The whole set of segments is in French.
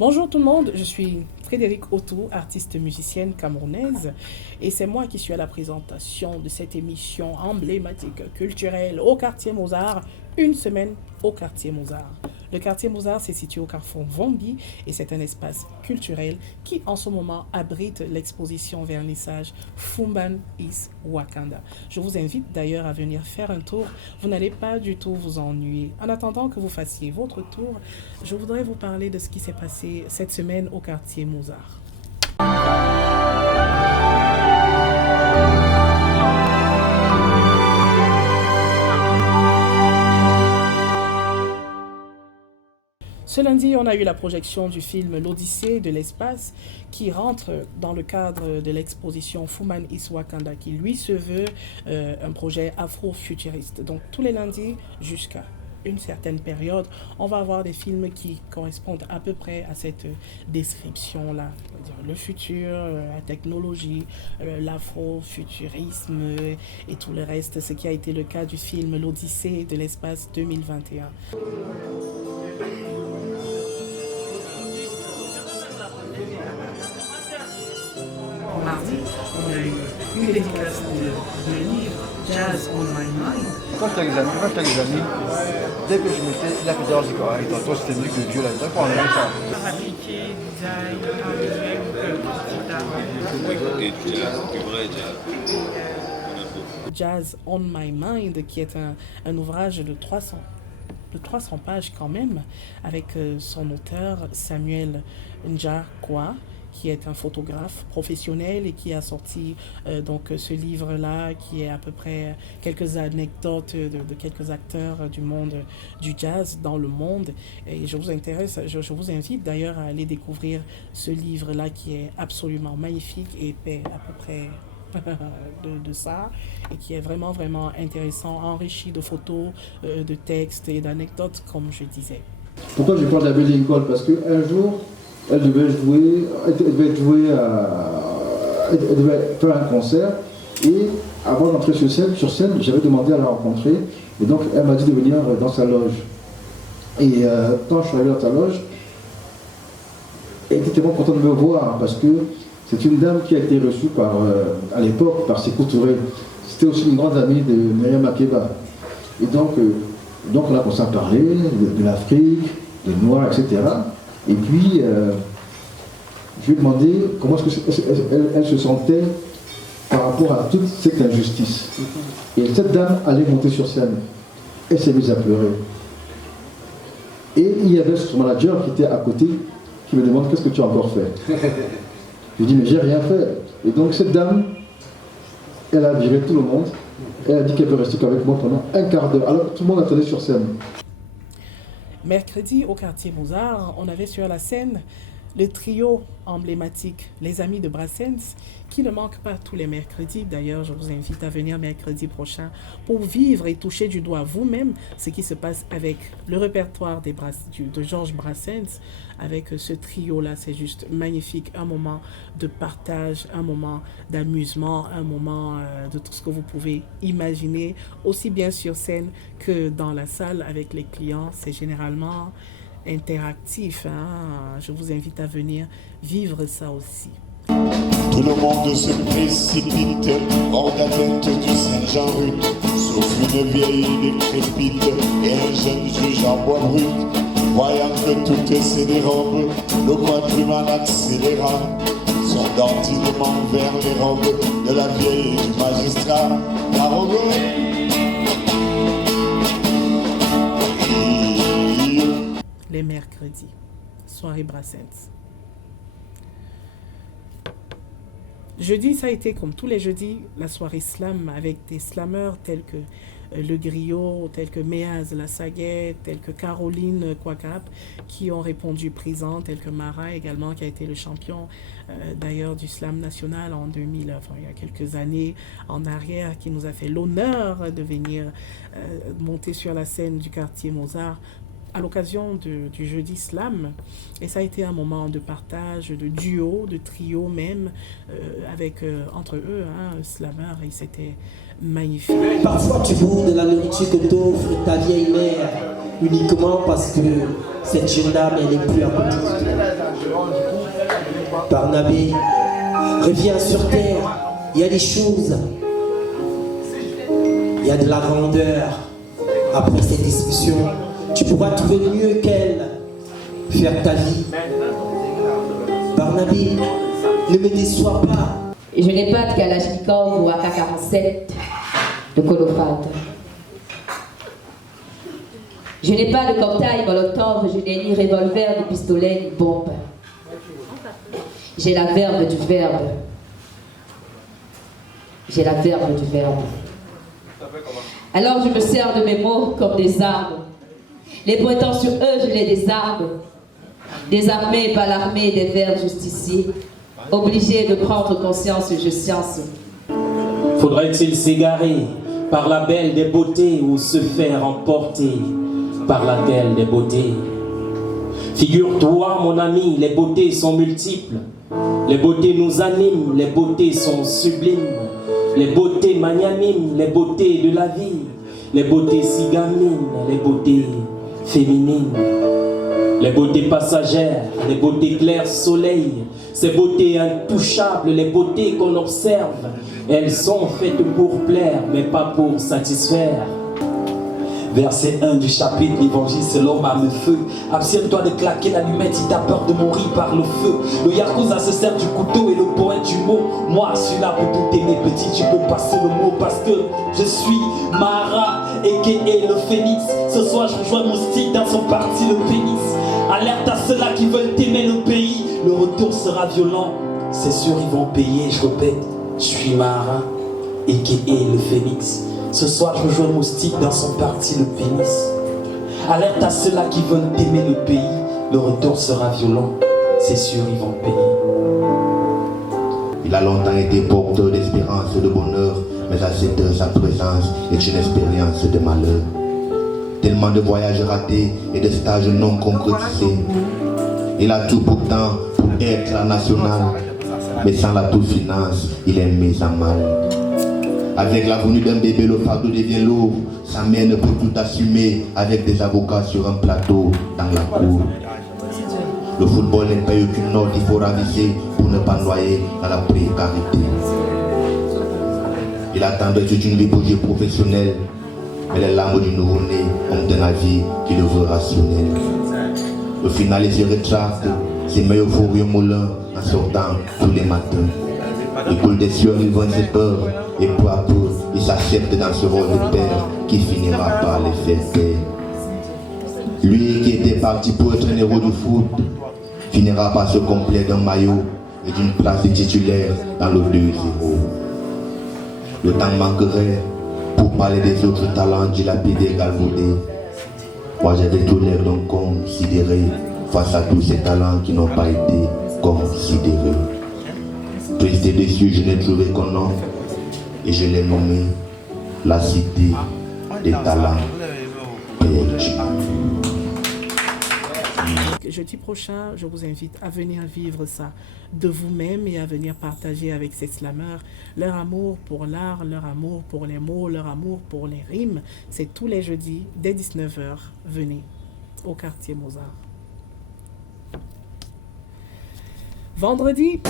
Bonjour tout le monde, je suis Frédéric Otou, artiste musicienne camerounaise, et c'est moi qui suis à la présentation de cette émission emblématique culturelle au quartier Mozart, une semaine au quartier Mozart. Le quartier Mozart se situe au carrefour Vombi et c'est un espace culturel qui en ce moment abrite l'exposition vernissage Fumban is Wakanda. Je vous invite d'ailleurs à venir faire un tour, vous n'allez pas du tout vous ennuyer. En attendant que vous fassiez votre tour, je voudrais vous parler de ce qui s'est passé cette semaine au quartier Mozart. Ce lundi, on a eu la projection du film L'Odyssée de l'espace qui rentre dans le cadre de l'exposition Fumban is Wakanda qui lui se veut un projet afro-futuriste. Donc tous les lundis jusqu'à une certaine période, on va avoir des films qui correspondent à peu près à cette description-là. Le futur, la technologie, l'afro-futurisme et tout le reste, ce qui a été le cas du film L'Odyssée de l'espace 2021. Mardi, on a eu une dédicace de livre Jazz on My Mind. Quand j'étais avec les amis, dès que je mettais la pédale, je dis que toi c'était mieux que Dieu là, d'accord, on a ça. Appliqué, design, Jazz on My Mind, qui est un ouvrage de 300 pages quand même, avec son auteur Samuel Njakwa, qui est un photographe professionnel et qui a sorti donc ce livre-là, qui est à peu près quelques anecdotes de quelques acteurs du monde du jazz dans le monde. Et je vous invite d'ailleurs à aller découvrir ce livre-là qui est absolument magnifique et épais à peu près de ça, et qui est vraiment intéressant, enrichi de photos, de textes et d'anecdotes, comme je disais. Pourquoi je parle de la belle école? Parce qu'un jour, elle devait faire un concert, et avant d'entrer sur scène, j'avais demandé à la rencontrer, et donc elle m'a dit de venir dans sa loge. Et quand je suis arrivé dans sa loge, elle était tellement contente de me voir, parce que c'est une dame qui a été reçue à l'époque par Sékou Touré. C'était aussi une grande amie de Myriam Makeba. Et donc on a commencé à parler de l'Afrique, des Noirs, etc. Et puis, je lui ai demandé comment elle se sentait par rapport à toute cette injustice. Et cette dame allait monter sur scène. Elle s'est mise à pleurer. Et il y avait son manager qui était à côté, qui me demande qu'est-ce que tu as encore fait. Je lui dis mais j'ai rien fait. Et donc cette dame, elle a viré tout le monde. Elle a dit qu'elle peut rester qu'avec moi pendant un quart d'heure. Alors tout le monde attendait sur scène. Mercredi, au quartier Mozart, on avait sur la scène le trio emblématique, les Amis de Brassens, qui ne manque pas tous les mercredis. D'ailleurs, je vous invite à venir mercredi prochain pour vivre et toucher du doigt vous-même ce qui se passe avec le répertoire de Georges Brassens, avec ce trio-là. C'est juste magnifique, un moment de partage, un moment d'amusement, un moment de tout ce que vous pouvez imaginer, aussi bien sur scène que dans la salle avec les clients. C'est généralement interactif, hein? Je vous invite à venir vivre ça aussi. Tout le monde se précipite hors d'atteinte du Saint-Jean-Ruth, sauf une vieille décrépite et un jeune juge en bois brut. Voyant que tout se dérobe, le coin plume en accélérant son dantinement vers les robes de la vieille et du magistrat. Les mercredis, soirée Brassens. Jeudi, ça a été comme tous les jeudis, la soirée slam avec des slammeurs tels que Le Griot, tels que Méaz La Saguet, tels que Caroline Kouakrap, qui ont répondu présent, tels que Mara également, qui a été le champion d'ailleurs du slam national en 2000, enfin il y a quelques années en arrière, qui nous a fait l'honneur de venir monter sur la scène du quartier Mozart à l'occasion du jeudi slam, et ça a été un moment de partage, de duo, de trio même, avec entre eux, slammer, et c'était magnifique. Parfois tu bourres de la nourriture que t'offre ta vieille mère. uniquement parce que cette jeune dame, elle n'est plus à côté de toi. Barnabé, reviens sur terre. Il y a des choses. Il y a de la grandeur. Après cette discussion, tu pourras trouver mieux qu'elle faire ta vie. Barnabé, ne me déçois pas. Je n'ai pas de Kalachnikov ou AK-47 de Kolofat. Je n'ai pas de cocktail Molotov, je n'ai ni revolver, ni pistolet, ni bombe. J'ai la verve du verbe. J'ai la verve du verbe. Alors je me sers de mes mots comme des armes. Les pointant sur eux, je les désarme. Désarmé par l'armée des vers justiciers. Obligé de prendre conscience, je science. Faudrait-il s'égarer par la belle des beautés ou se faire emporter par laquelle des beautés? Figure-toi, mon ami, les beautés sont multiples. Les beautés nous animent, les beautés sont sublimes. Les beautés magnanimes, les beautés de la vie. Les beautés cigamines, les beautés féminines. Les beautés passagères, les beautés clair soleil. Ces beautés intouchables, les beautés qu'on observe. Elles sont faites pour plaire, mais pas pour satisfaire. Verset 1 du chapitre, l'évangile c'est l'homme à me feu. Abstiens-toi de claquer l'allumette si t'as peur de mourir par le feu. Le yakuza se sert du couteau et le poète du mot. Moi, je suis là pour tout aimer petit, tu peux passer le mot parce que je suis Mara, a.k.a. le phénix. Ce soir, je rejoins mon stick dans son parti, le pénis. Alerte à ceux-là qui veulent aimer le pays. Le retour sera violent, c'est sûr ils vont payer. Je répète, je suis Mara, a.k.a. le phénix. Ce soir, je rejoins Moustique dans son parti, le pénis. Alerte à ceux-là qui veulent aimer le pays. Le retour sera violent, c'est sûr, ils vont payer. Il a longtemps été porteur d'espérance et de bonheur, mais à cette heure, sa présence est une expérience de malheur. Tellement de voyages ratés et de stages non concrétisés. Il a tout pourtant pour être la nationale, mais sans la toute finance, il est mis à mal. Avec la venue d'un bébé, le fardeau devient lourd. Sa mère ne peut tout assumer avec des avocats sur un plateau dans la cour. Le football n'est pas aucune note, il faut ravisser pour ne pas noyer dans la précarité. Il attendait toute une vie pour jouer professionnel, mais les larmes du nouveau-né ont un avis qui le veut rationnel. Au final, il se rétracte, ses mains euphorieux moulin en sortant tous les matins. Il coule des sueurs, il vend ses peurs, et peu à peu, il s'accepte dans ce rôle de père qui finira par les faire taire. Lui qui était parti pour être un héros du foot, finira par se compléter d'un maillot et d'une place de titulaire dans le 2-0. Le temps manquerait pour parler des autres talents dilapidés, galvaudés. Moi j'avais tout l'air d'un considéré face à tous ces talents qui n'ont pas été considérés. Triste et déçu, je n'ai trouvé qu'un nom et je l'ai nommé la cité des talents perdus. Jeudi prochain, je vous invite à venir vivre ça de vous-même et à venir partager avec ces slameurs leur amour pour l'art, leur amour pour les mots, leur amour pour les rimes. C'est tous les jeudis dès 19h. Venez au quartier Mozart. Vendredi.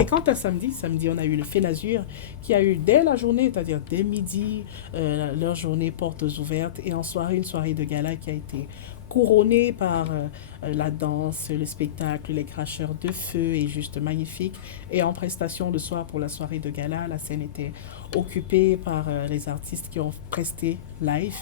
Et quant à samedi, on a eu le Fénazur qui a eu dès la journée, c'est-à-dire dès midi, leur journée portes ouvertes et en soirée, une soirée de gala qui a été couronné par la danse, le spectacle, les cracheurs de feu est juste magnifique. Et en prestation le soir pour la soirée de gala, la scène était occupée par les artistes qui ont presté live.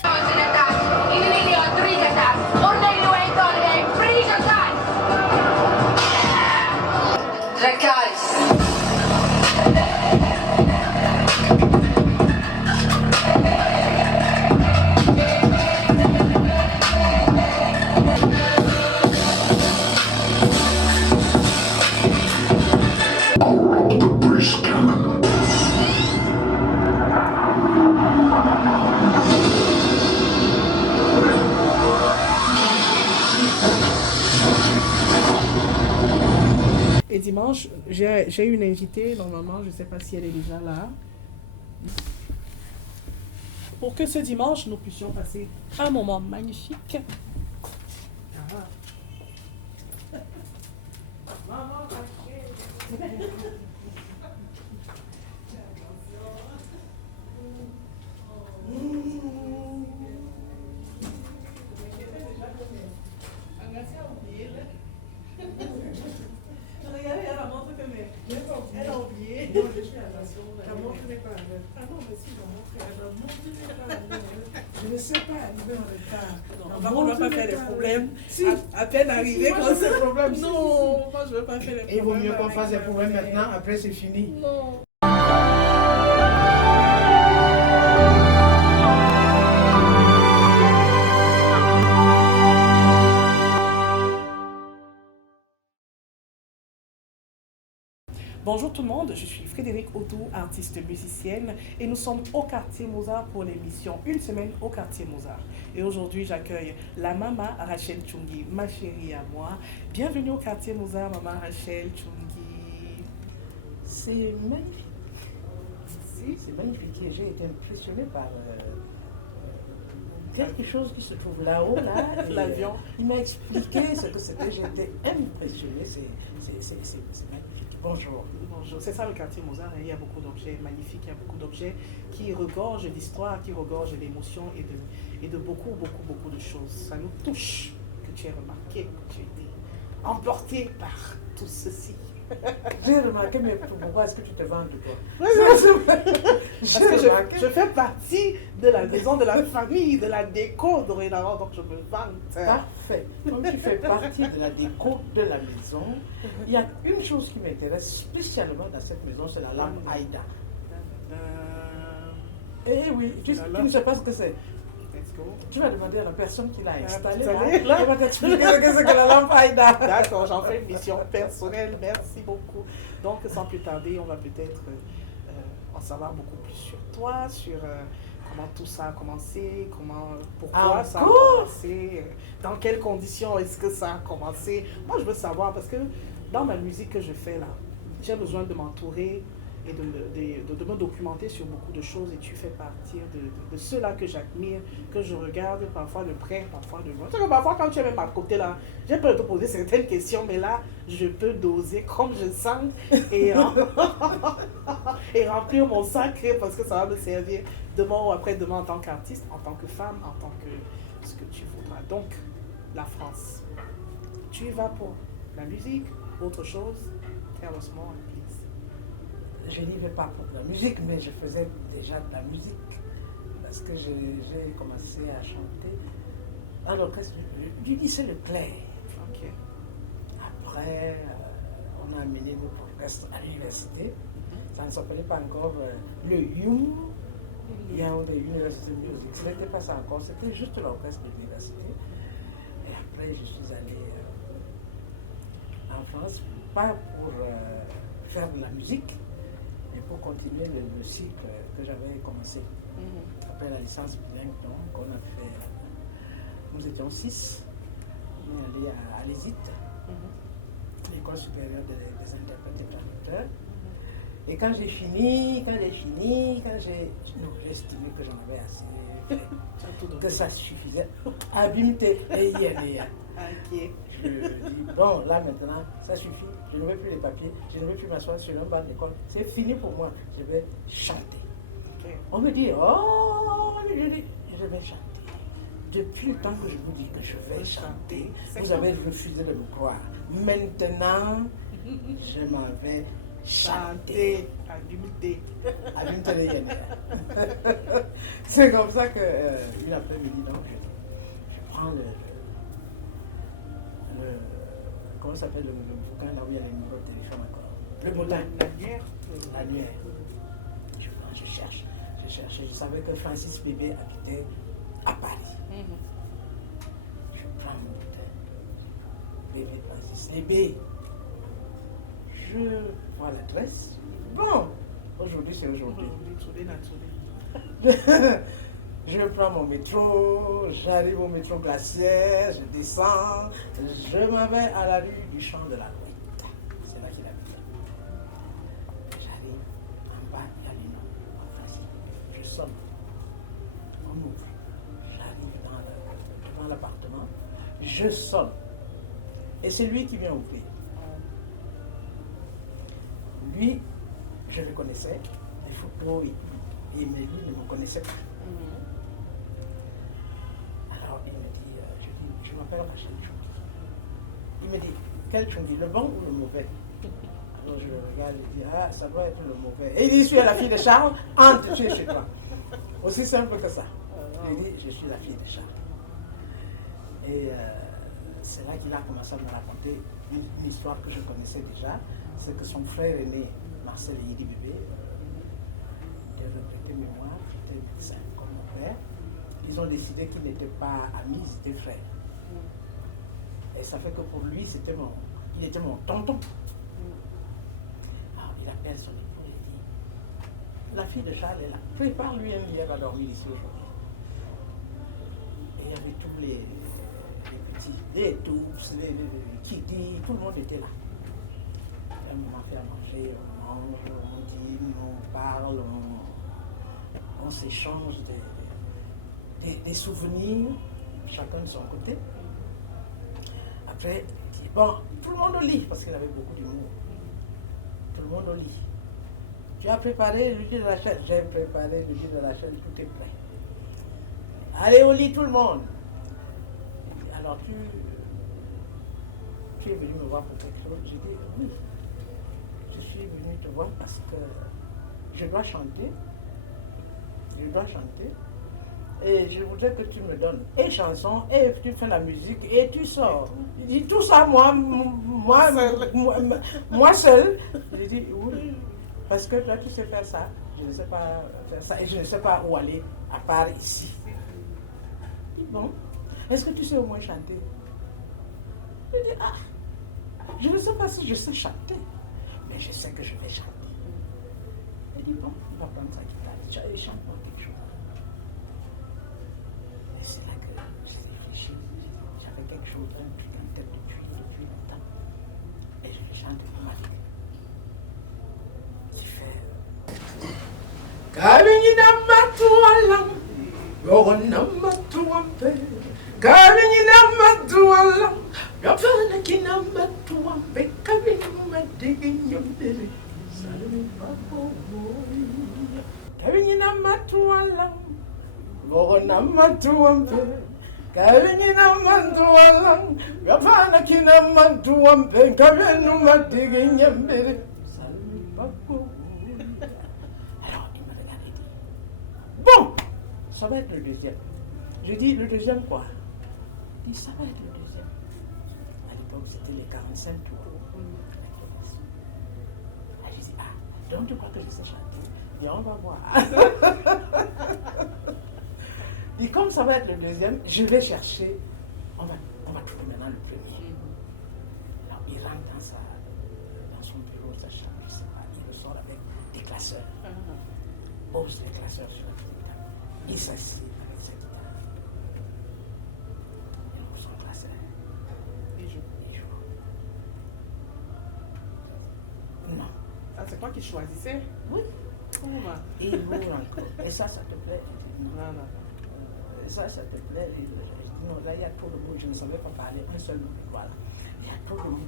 Et dimanche, j'ai une invitée, normalement, je ne sais pas si elle est déjà là. Pour que ce dimanche, nous puissions passer un moment magnifique. Regardez, elle a montré que elle a oublié. Non, je suis à la la montre n'est pas avec. Ah non, mais si, la montre n'est pas avec. Je ne sais pas arriver en retard. On ne va pas faire des problèmes. Si. À peine arrivé quand c'est des problèmes. Non, moi je ne veux pas faire des problèmes. Il vaut mieux qu'on fasse des problèmes maintenant, après c'est fini. Non. Bonjour tout le monde, je suis Frédéric Autou, artiste musicienne et nous sommes au quartier Mozart pour l'émission Une semaine au quartier Mozart. Et aujourd'hui j'accueille la maman Rachel Tchungi, ma chérie à moi. Bienvenue au quartier Mozart, maman Rachel Tchungi. C'est magnifique. Si, c'est magnifique. J'ai été impressionnée par quelque chose qui se trouve là-haut, là. L'avion. Il m'a expliqué ce que c'était, j'étais impressionnée. C'est magnifique. Bonjour. Bonjour. C'est ça le quartier Mozart. Il y a beaucoup d'objets magnifiques, il y a beaucoup d'objets qui regorgent d'histoire, qui regorgent d'émotions et de beaucoup de choses. Ça nous touche que tu aies remarqué que tu étais emporté par tout ceci. J'ai remarqué, mais pourquoi est-ce que tu te vantes de toi? Parce que je fais partie de la maison, de la famille, de la déco dorénavant, donc je me vante. Parfait. Comme tu fais partie de la déco de la maison, il y a une chose qui m'intéresse spécialement dans cette maison, c'est la lampe Aïda. Eh oui, tu ne sais pas ce que c'est. Tu vas demander à la personne qui l'a installée. Là, elle va t'expliquer ce que c'est que la lampe Aïda. D'accord, j'en fais une mission personnelle. Merci beaucoup. Donc, sans plus tarder, on va peut-être en savoir beaucoup plus sur toi, sur comment tout ça a commencé, pourquoi ça a commencé, dans quelles conditions est-ce que ça a commencé. Moi, je veux savoir parce que dans ma musique que je fais là, j'ai besoin de m'entourer et de me documenter sur beaucoup de choses et tu fais partie de ceux-là que j'admire, que je regarde parfois de près, parfois de loin. Tu sais que parfois quand tu es même à côté là, j'ai peur de te poser certaines questions, mais là, je peux doser comme je sens et remplir mon sacré parce que ça va me servir demain ou après-demain en tant qu'artiste, en tant que femme, en tant que ce que tu voudras. Donc, la France, tu y vas pour la musique, autre chose? Tell us more, please. Je n'y vais pas pour la musique, mais je faisais déjà de la musique parce que j'ai commencé à chanter à l'orchestre du lycée Leclerc. Okay. Après, on a amené notre orchestre à l'université. Ça ne s'appelait pas encore le YUM, Yaoundé University Music. Ce n'était pas ça encore, c'était juste l'orchestre de l'université. Et après, je suis allé en France, pas pour faire de la musique, pour continuer le cycle que j'avais commencé. Après la licence bilingue, donc, on a fait, nous étions 6, on est allé à l'ESIT, l'École supérieure des interprètes et traducteurs. Et quand j'ai fini, j'ai estimé que j'en avais assez, que ça suffisait. Abimté, et Okay. Je dis, bon, là maintenant, ça suffit, je ne veux plus les papiers, je ne veux plus m'asseoir sur un banc d'école, c'est fini pour moi, je vais chanter. Okay. On me dit, oh, je vais chanter. depuis le temps que je vous dis que je vais chanter, vous avez refusé de me croire. Maintenant, je m'en vais chanter. C'est comme ça que une après-midi, donc, je prends le comment ça s'appelle le bouquin là où il y a les numéros de téléphone encore. Le motin. L'annuaire. Je cherche. Je savais que Francis Bébé habitait à Paris. Je prends mon motin. Bébé Francis Bébé. Je vois l'adresse. Bon, aujourd'hui c'est aujourd'hui. Je prends mon métro, j'arrive au métro Glacière, je descends, je m'en vais à la rue du Champ de la Louette. C'est là qu'il habite. J'arrive, en bas, il y a les noms. Je sonne. On ouvre. J'arrive devant l'appartement. Je sonne. Et c'est lui qui vient ouvrir. Lui, je le connaissais. Les photos, mais lui ne me connaissait pas. Alors il me dit, je m'appelle Rachel Chungi. Il me dit, quel Chungi, le bon ou le mauvais? Alors je le regarde et dis, ah, ça doit être le mauvais. Et il dit, je suis la fille de Charles, entre, tu es chez toi. Aussi simple que ça. Il dit, je suis la fille de Charles. Et c'est là qu'il a commencé à me raconter une histoire que je connaissais déjà. C'est que son frère aîné, Marcel Yidi Bébé, de regrettée mémoire, qui était médecin comme mon père, ils ont décidé qu'ils n'étaient pas amis, ils étaient frères. Et ça fait que pour lui, il était mon tonton. Alors il appelle son époux et dit, la fille de Charles est là, prépare-lui un lit, elle va dormir ici aujourd'hui. Et il y avait tous les petits, les tous, les Kitty, tout le monde était là. On m'a fait à manger, on mange, on dîne, on parle, on s'échange des souvenirs, chacun de son côté. Après, il dit, bon, tout le monde au lit, parce qu'il avait beaucoup d'humour. Tout le monde au lit. Tu as préparé le lit de la chaîne? J'ai préparé le lit de la chaîne, tout est prêt. Allez au lit tout le monde. Alors tu es venu me voir pour quelque chose? J'ai dit, oui. Je suis venue te voir parce que je dois chanter. Et je voudrais que tu me donnes et chansons, et tu fais la musique, et tu sors. Il dit, tout ça, moi seul. J'ai dit, oui, parce que toi, tu sais faire ça. Je ne sais pas faire ça, et je ne sais pas où aller, à part ici. Il dit, bon, est-ce que tu sais au moins chanter? Je dis, ah, je ne sais pas si je sais chanter. Mais je sais que je vais chanter. Il dit, bon, on va prendre sa guitare. Et chante-moi quelque chose. Et c'est là que j'ai réfléchi. J'avais quelque chose, un truc en tête depuis longtemps. Et je chante pour ma vie. Qui fait... Kavingina matualam, yorona matuampe. Kavingina matualam. Gavana kina matuampe, kavingina diginyambere, salami papo boy. Kavingina matualam, gorona matuampe, kavingina matualam, gavana kina matuampe, kavingina diginyambere, salami papo boy. Alors il m'a regardé et dit, bon, ça va être le deuxième. Je dis, le deuxième quoi? Il dit, ça va être le deuxième. Donc c'était les 45 tours. Je dis, ah, donc tu crois que je sais chanter? Et on va voir. Et comme ça va être le deuxième, je vais chercher, on va trouver maintenant le premier. Alors il rentre dans son bureau, sa chambre, je ne sais pas, il ressort avec des classeurs. Pose les classeurs sur la guitare. Il s'assied avec sa guitare. Il ouvre son classeur. Non. Ah, c'est toi qui choisissais? Oui. Et il ouvre encore. Et ça te plaît? Non. Et ça te plaît? Je dis, non, là, il y a trop de mots. Je ne savais pas parler un seul mot. Voilà. Il y a trop de mots.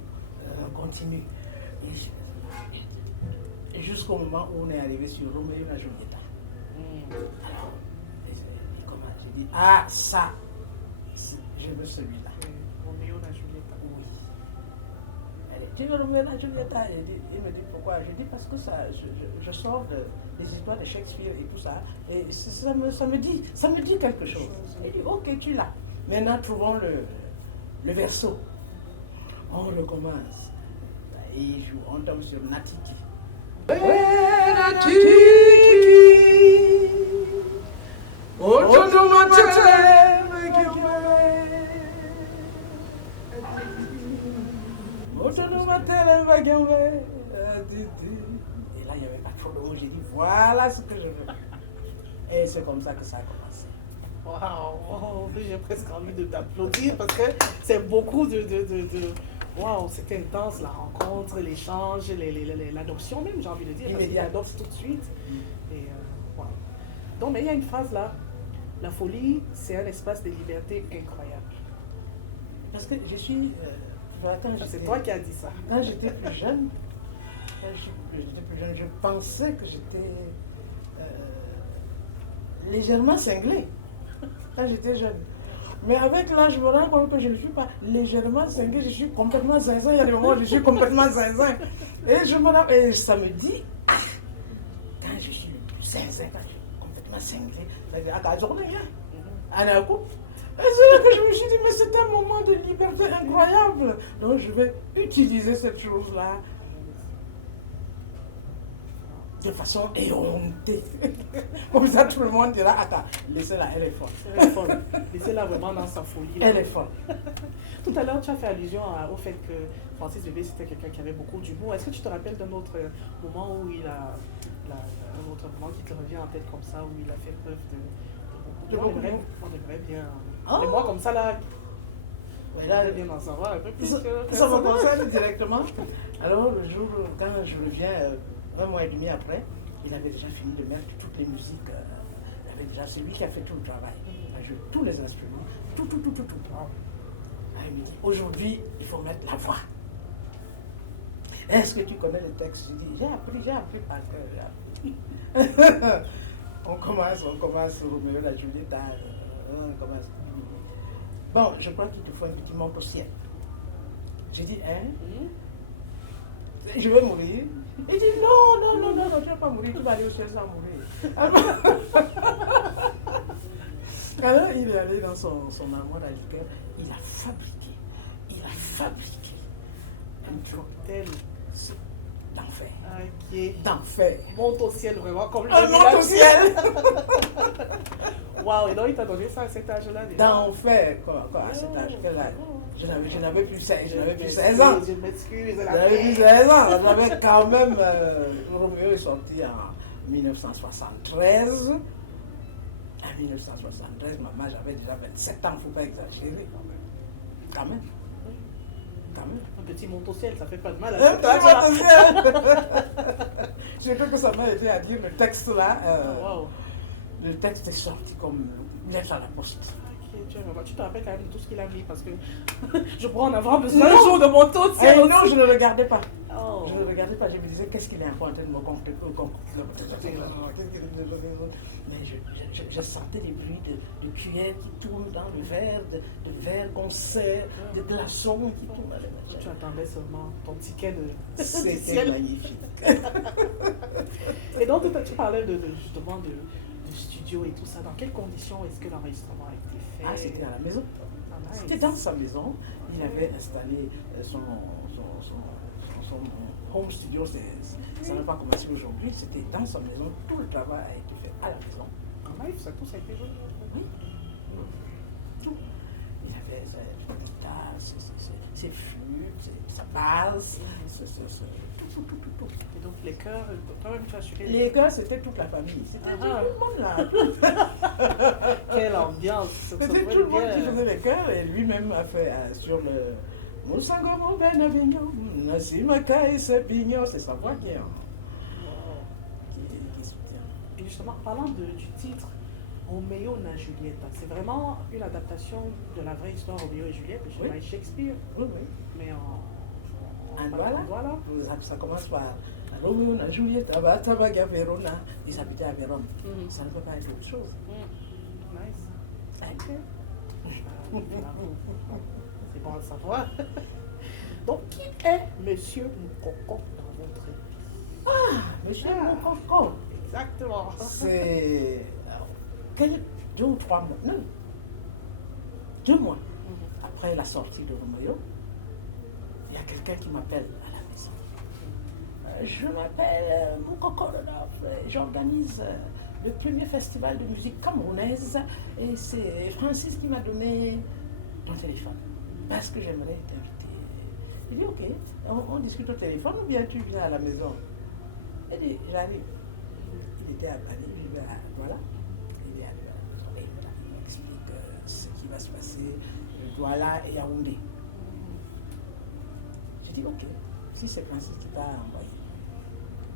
On continue. Et jusqu'au moment où on est arrivé sur Roméo et Julieta. Alors, il commence. Je dis, ah, ça, J'aime celui-là. Roméo et Juliette. Oui. Elle dit, tu veux Roméo et Juliette? Il me dit pourquoi? Je dis parce que ça, je sors des histoires de Shakespeare et tout ça. Et ça me dit quelque chose. Il dit, ok, tu l'as. Maintenant, trouvons le verso. On recommence. Et il joue, on tombe sur Natiki. Et là, il n'y avait pas trop de mots. J'ai dit, voilà ce que je veux. Et c'est comme ça que ça a commencé. Waouh, j'ai presque envie de t'applaudir parce que c'est beaucoup de waouh, c'était intense, la rencontre, l'échange, l'adoption même, j'ai envie de dire, parce qu'il adopte tout de suite. Et waouh. Donc, mais il y a une phrase là, la folie, c'est un espace de liberté incroyable. Parce que je suis... c'est toi qui as dit ça. Quand j'étais plus jeune, je pensais que j'étais légèrement cinglée. Quand j'étais jeune. Mais avec l'âge, je me rends compte que je ne suis pas légèrement cinglée, je suis complètement zinzin. Il y a des moments où je suis complètement zinzin. Et ça me dit, quand je suis zinzin, quand je suis complètement cinglée, ça veut dire à la journée, à la coupe. Et c'est là que je me suis dit, mais c'est un moment de liberté incroyable. Donc je vais utiliser cette chose-là de façon éhontée. Comme ça, tout le monde dira, attends, laissez-la, elle est folle. Elle est folle. Laissez-la vraiment dans sa folie. Elle est folle. Tout à l'heure, tu as fait allusion au fait que Francis Bébé, c'était quelqu'un qui avait beaucoup d'humour. Est-ce que tu te rappelles d'un autre moment où il a... un autre moment qui te revient en tête comme ça, où il a fait preuve de beaucoup d'humour? On aimerait bien... Et moi, comme ça, là... Là, bien en savoir un peu plus. Ça me concerne directement. Alors, le jour, quand je reviens, un mois et demi après, il avait déjà fini de mettre toutes les musiques. Il avait déjà, c'est lui qui a fait tout le travail. Il a joué tous les instruments, tout. Alors, il me dit, aujourd'hui, il faut mettre la voix. Est-ce que tu connais le texte? Je dis, j'ai appris par cœur. On commence, Roméo et Juliette, on commence. Bon, je crois qu'il te faut un petit monte au ciel. J'ai dit, je vais mourir. Il dit, non, tu ne vas pas mourir, tu vas aller au ciel sans mourir. Alors, il est allé dans son armoire à liqueur, il a fabriqué un cocktail d'enfer. Ok. D'enfer. Monte au ciel, vraiment, comme le monte au ciel. Waouh, et donc il t'a donné ça à cet âge-là déjà? D'enfer, quoi, à cet âge, quel âge? Je n'avais plus 16 ans. Je m'excuse. J'avais plus 16 ans. J'avais quand même... Roméo est sorti en 1973. En 1973, maman, j'avais déjà 27 ans, il ne faut pas exagérer quand même. Un petit monte au ciel, ça fait pas de mal. Un petit monte au ciel. Je crois que ça m'a aidé à dire le texte là. Le texte est sorti comme lettre à la poste. Tu te rappelles quand même de tout ce qu'il a mis parce que je pourrais en avoir besoin un jour de monter au ciel. Non, je ne le regardais pas. Oh. Je ne le regardais pas. Je me disais, qu'est-ce qu'il est en train de me concocter. Mais je sentais des bruits de cuillères qui tournent dans le verre, de verre qu'on sert, de glaçons qui tournent. Tu attendais seulement ton ticket de C'était magnifique. Et donc, tu parlais justement de studio et tout ça. Dans quelles conditions est-ce que l'enregistrement a été fait? Ah, c'était à la maison. Nice. C'était dans sa maison. Il avait installé son home studio. Ça n'a pas commencé aujourd'hui. C'était dans sa maison. Tout le travail a été fait à la maison. En live, ça, tout ça a été joué? Oui. Tout. Il avait sa guitare, ses flûtes, sa basse, tout. Et donc les chœurs, toi-même tu as assuré? Les chœurs, c'était toute la famille. C'était tout le monde là. Quelle ambiance! C'était tout le monde qui faisait les chœurs et lui-même a fait sur le Moussango mon ben avignon, Nassimaka et Sepignon, c'est sa voix qui soutient. Et justement, parlant du titre Roméo et Juliette, c'est vraiment une adaptation de la vraie histoire Roméo et Juliette de chez Shakespeare. Oui. Mais voilà. Ça commence par Roméo et Juliette, Abatabaga Verona, ils habitaient à Vérone. Ça ne peut pas être autre chose. Nice. Ok. C'est bon à savoir. Donc, qui est Monsieur Moukoko dans votre vie? Monsieur Moukoko. Exactement. C'est 2 ou 3 mois, non, 2 mois après la sortie de Roméo, il y a quelqu'un qui m'appelle à la maison. Je m'appelle Moukoko Rodolphe, j'organise le premier festival de musique camerounaise et c'est Francis qui m'a donné ton téléphone parce que j'aimerais t'inviter. Il dit ok, on discute au téléphone ou bien tu viens à la maison? Il dit j'arrive. Il était à Paris, voilà. Il est arrivé à la maison et voilà, il m'explique ce qui va se passer, Douala et Yaoundé. J'ai dit ok, si c'est Francis qui t'a envoyé,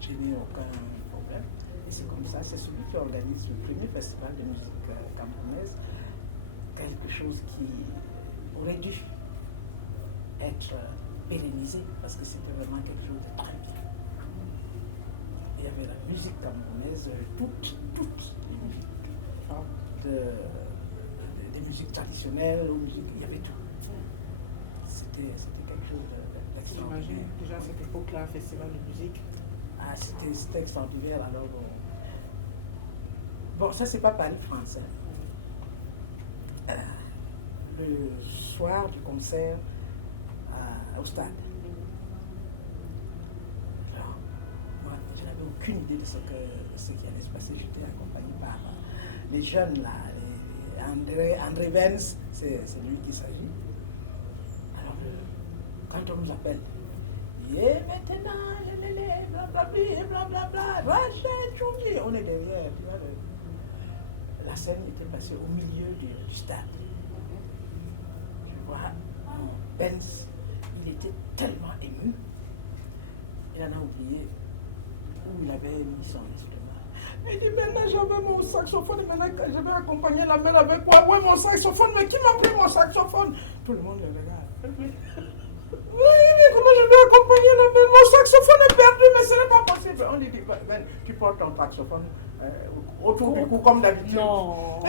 je n'ai aucun problème. Et c'est comme ça, c'est celui qui organise le premier festival de musique camerounaise, quelque chose qui aurait dû être pérennisé parce que c'était vraiment quelque chose de très bien. Il y avait la musique camerounaise, toutes les musiques, des musiques traditionnelles, il y avait tout. C'était quelque chose d'extraordinaire. J'imagine déjà à cette époque-là, un festival de musique. Ah, c'était extraordinaire. Alors, bon, ça c'est pas Paris-France. Le soir du concert au stade. Alors, moi, je n'avais aucune idée de ce qui allait se passer. J'étais accompagné par les jeunes là, André Benz, c'est lui qui s'agit. Alors, quand on nous appelle, et maintenant, blablabla, Rachel Chouji, on est derrière. La scène était passée au milieu du stade. Je vois Benz, il était tellement ému, il en a oublié où il avait mis son instrument. Il dit maintenant j'avais mon saxophone et maintenant je vais accompagner la mère avec quoi? Ouais, mon saxophone, mais qui m'a pris mon saxophone? Tout le monde le regarde. Oui, mais comment je vais accompagner la mère? Mon saxophone est perdu, mais ce n'est pas possible. On lui dit, ben, tu portes ton saxophone autour du cou comme d'habitude. Non.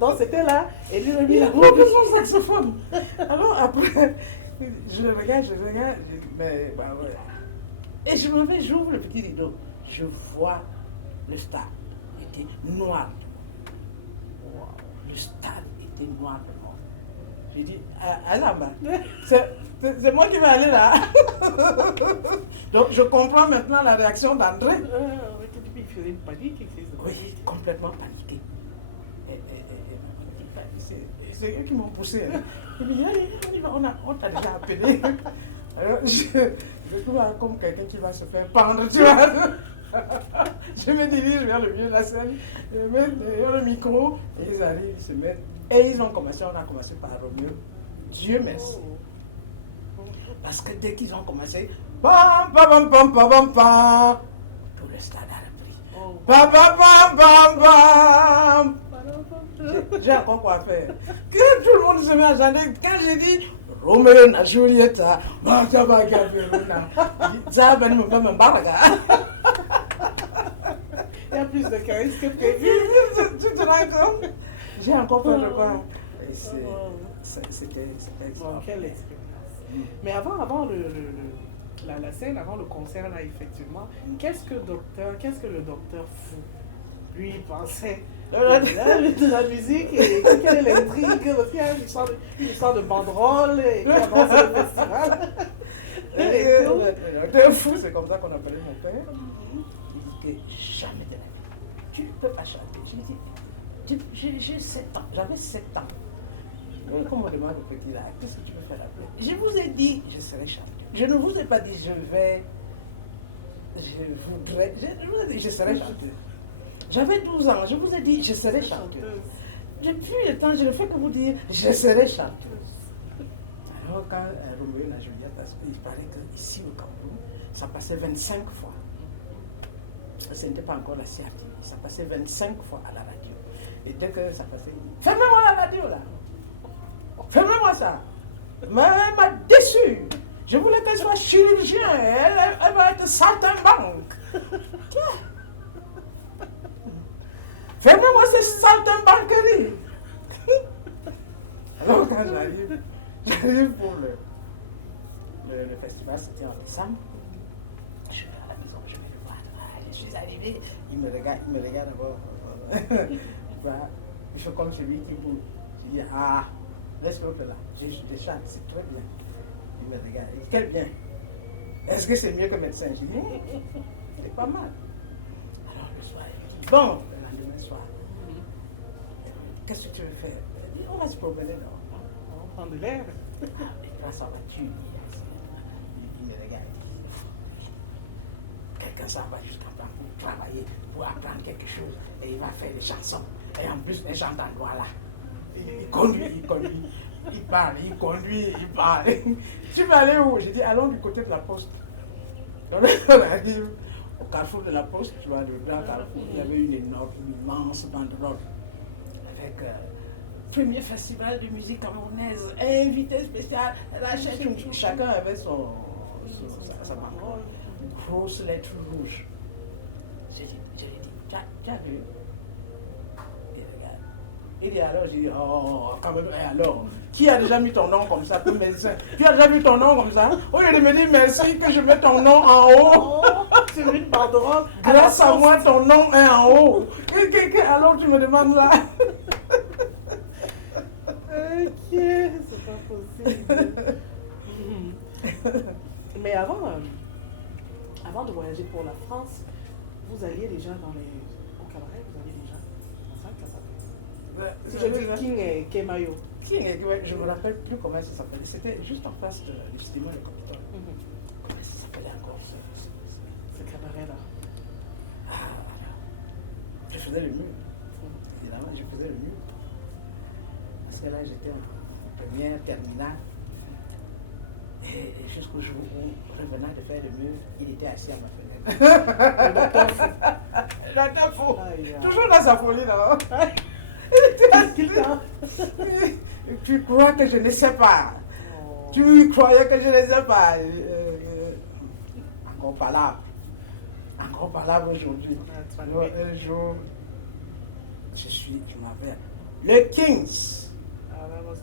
Donc c'était là, et lui il a pris son saxophone. Alors après, je le regarde, je dis, mais bah ouais. Et je me vais, j'ouvre le petit rideau, je vois le stade était noir. Wow. Le stade était noir de monde. J'ai dit, allez là-bas, c'est moi qui vais aller là. Donc je comprends maintenant la réaction d'André. Il faisait une panique. Oui, complètement paniqué. C'est eux qui m'ont poussé. Il dit, allez, on t'a déjà appelé. Alors je trouve comme quelqu'un qui va se faire pendre, tu vois. Je me dirige vers le milieu de la scène, je mets le micro, et ils arrivent, ils se mettent. Et ils ont commencé, on a commencé par Roméo. Dieu merci. Parce que dès qu'ils ont commencé, bam, bam, bam, bam, bam, bam, tout le stade a repris. Bam, bam, bam, bam, bam. J'ai encore quoi faire. Que tout le monde se met à chanter. Quand j'ai dit Roméo na Julieta, ça va gagner. Ça va nous faire un barga. Il y a plus de charisme que prévu. Tu te rends compte? J'ai encore fait le pas. C'était extraordinaire. Quelle expérience. Mais avant la scène, avant le concert, là, effectivement, qu'est-ce que le docteur fou, lui, pensait de la musique et quelle est l'intrigue? Il y a une histoire de banderole qui avance le festival. Le fou, c'est comme ça qu'on appelait mon père. Il dit que jamais de la vie, tu ne peux pas chanter. Je lui dis, j'ai 7 ans, j'avais 7 ans. Comme on demande au petit là, qu'est-ce que tu veux faire après? Je vous ai dit, je serai chanteuse. Je ne vous ai pas dit, je voudrais, je vous ai dit, je serai chanteuse. J'avais 12 ans, je vous ai dit, je serai chanteuse. Depuis le temps, je ne fais que vous dire, je serai chanteuse. Alors quand Roméo et Juliette, il paraît qu'ici au Cameroun, ça passait 25 fois. Ce n'était pas encore la CRTV, ça passait 25 fois à la radio. Et dès que ça passait, fermez-moi la radio là! Fermez-moi ça! Mais elle m'a déçu! Je voulais qu'elle soit chirurgien, elle va être saltimbanque! Fermez-moi ces saltimbanqueries! j'arrive pour le festival, c'était en décembre. Je suis à la maison, je vais le voir. Je suis arrivé, il me regarde d'abord. Je fais comme celui qui bouge. Je dis, ah, laisse-le là. Je chante, c'est très bien. Il me regarde, il dit, quel bien. Est-ce que c'est mieux que médecin? Je dis, c'est pas mal. Alors le soir, il dit, bon, le lendemain soir, qu'est-ce que tu veux faire? Il dit, on va se promener dehors. On va prendre de l'air. Ah, mais grâce à la voiture, il me regarde. Quelqu'un s'en va jusqu'à temps pour travailler, pour apprendre quelque chose, et il va faire des chansons. Et en plus, les gens d'endroit là. Il conduit, il parle, il conduit, il parle. Tu vas aller où? J'ai dit, allons du côté de la poste. On arrive au carrefour de la poste, tu vois, le grand carrefour. Il y avait une immense banderole avec premier festival de musique camerounaise, invité spécial, chacun avait sa banderole, grosse lettre rouge. Je lui ai dit, tu as vu? Il dit alors, j'ai dit, oh, quand même, et alors, qui a déjà mis ton nom comme ça, tout médecin? Tu as déjà vu ton nom comme ça? Au lieu de me dire merci que je mets ton nom en haut, sur une banderole, grâce à moi, ton nom est en haut. Alors tu me demandes là. Ok, c'est pas possible. Mais avant de voyager pour la France, vous alliez déjà au cabaret, vous alliez déjà dans ça, j'ai vu King et Kemayo. King et Kemayo, je ne me rappelle plus comment ça s'appelait. C'était juste en face du cinéma de Capitole. Comment ça s'appelait encore ce cabaret-là? Ah, voilà. Je faisais le mieux. Évidemment, je faisais le mieux. Parce que là, j'étais en première, terminale. Et jusqu'au jour où, revenant de faire le mieux, il était assis à ma fenêtre. Le docteur fou. Le docteur fou. Toujours dans sa folie là. Tu crois que je ne sais pas? Tu croyais que je ne sais pas? Encore palabre aujourd'hui. Un jour, je m'appelle le Kings.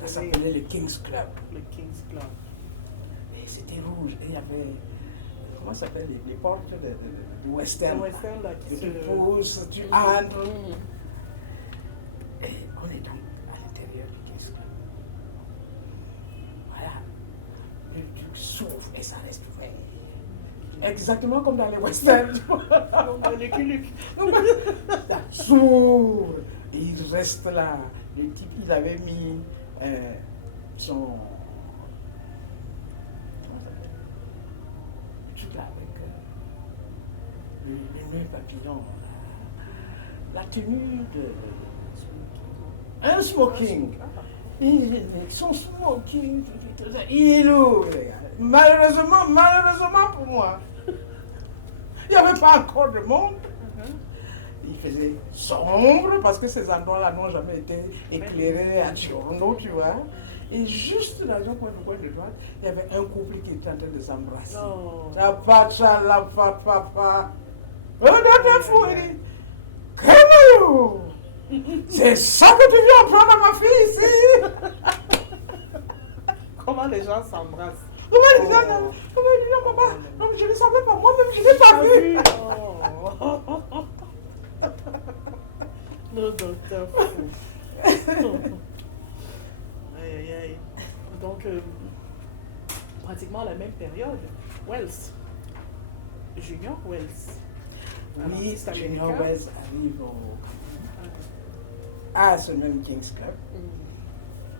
Ça s'appelait le Kings Club. Le Kings Club. Et c'était rouge. Et il y avait, comment ça s'appelle, les portes du western. Le western là qui tu pousses, tu entres. Et on est donc à l'intérieur du Kings Club. Voilà. Le truc s'ouvre et ça reste ouvert. Exactement comme dans les westerns. Comme dans les Kuluks. Ça s'ouvre. Et il reste là. Le type, il avait mis son... Comment ça s'appelle? Le truc là avec le nœud papillon. La tenue de... Un smoking. Son smoking, il est lourd. Malheureusement pour moi, il n'y avait pas encore de monde. Il faisait sombre parce que ces endroits-là n'ont jamais été éclairés à journaux, tu vois. Et juste dans un coin de droite, il y avait un couple qui était en train de s'embrasser. La papa. Oh, docteur fou, il dit, Kemayo, c'est ça que tu viens prendre à ma fille ici? Comment les gens s'embrassent? Comment les gens non, papa, non, je ne savais pas, moi-même, je n'ai pas vu. Le docteur fou. Aïe, aïe. Donc, pratiquement à la même période, Wells, Junior Wells. Oui, Junior Wells arrive à ce même Kings Club.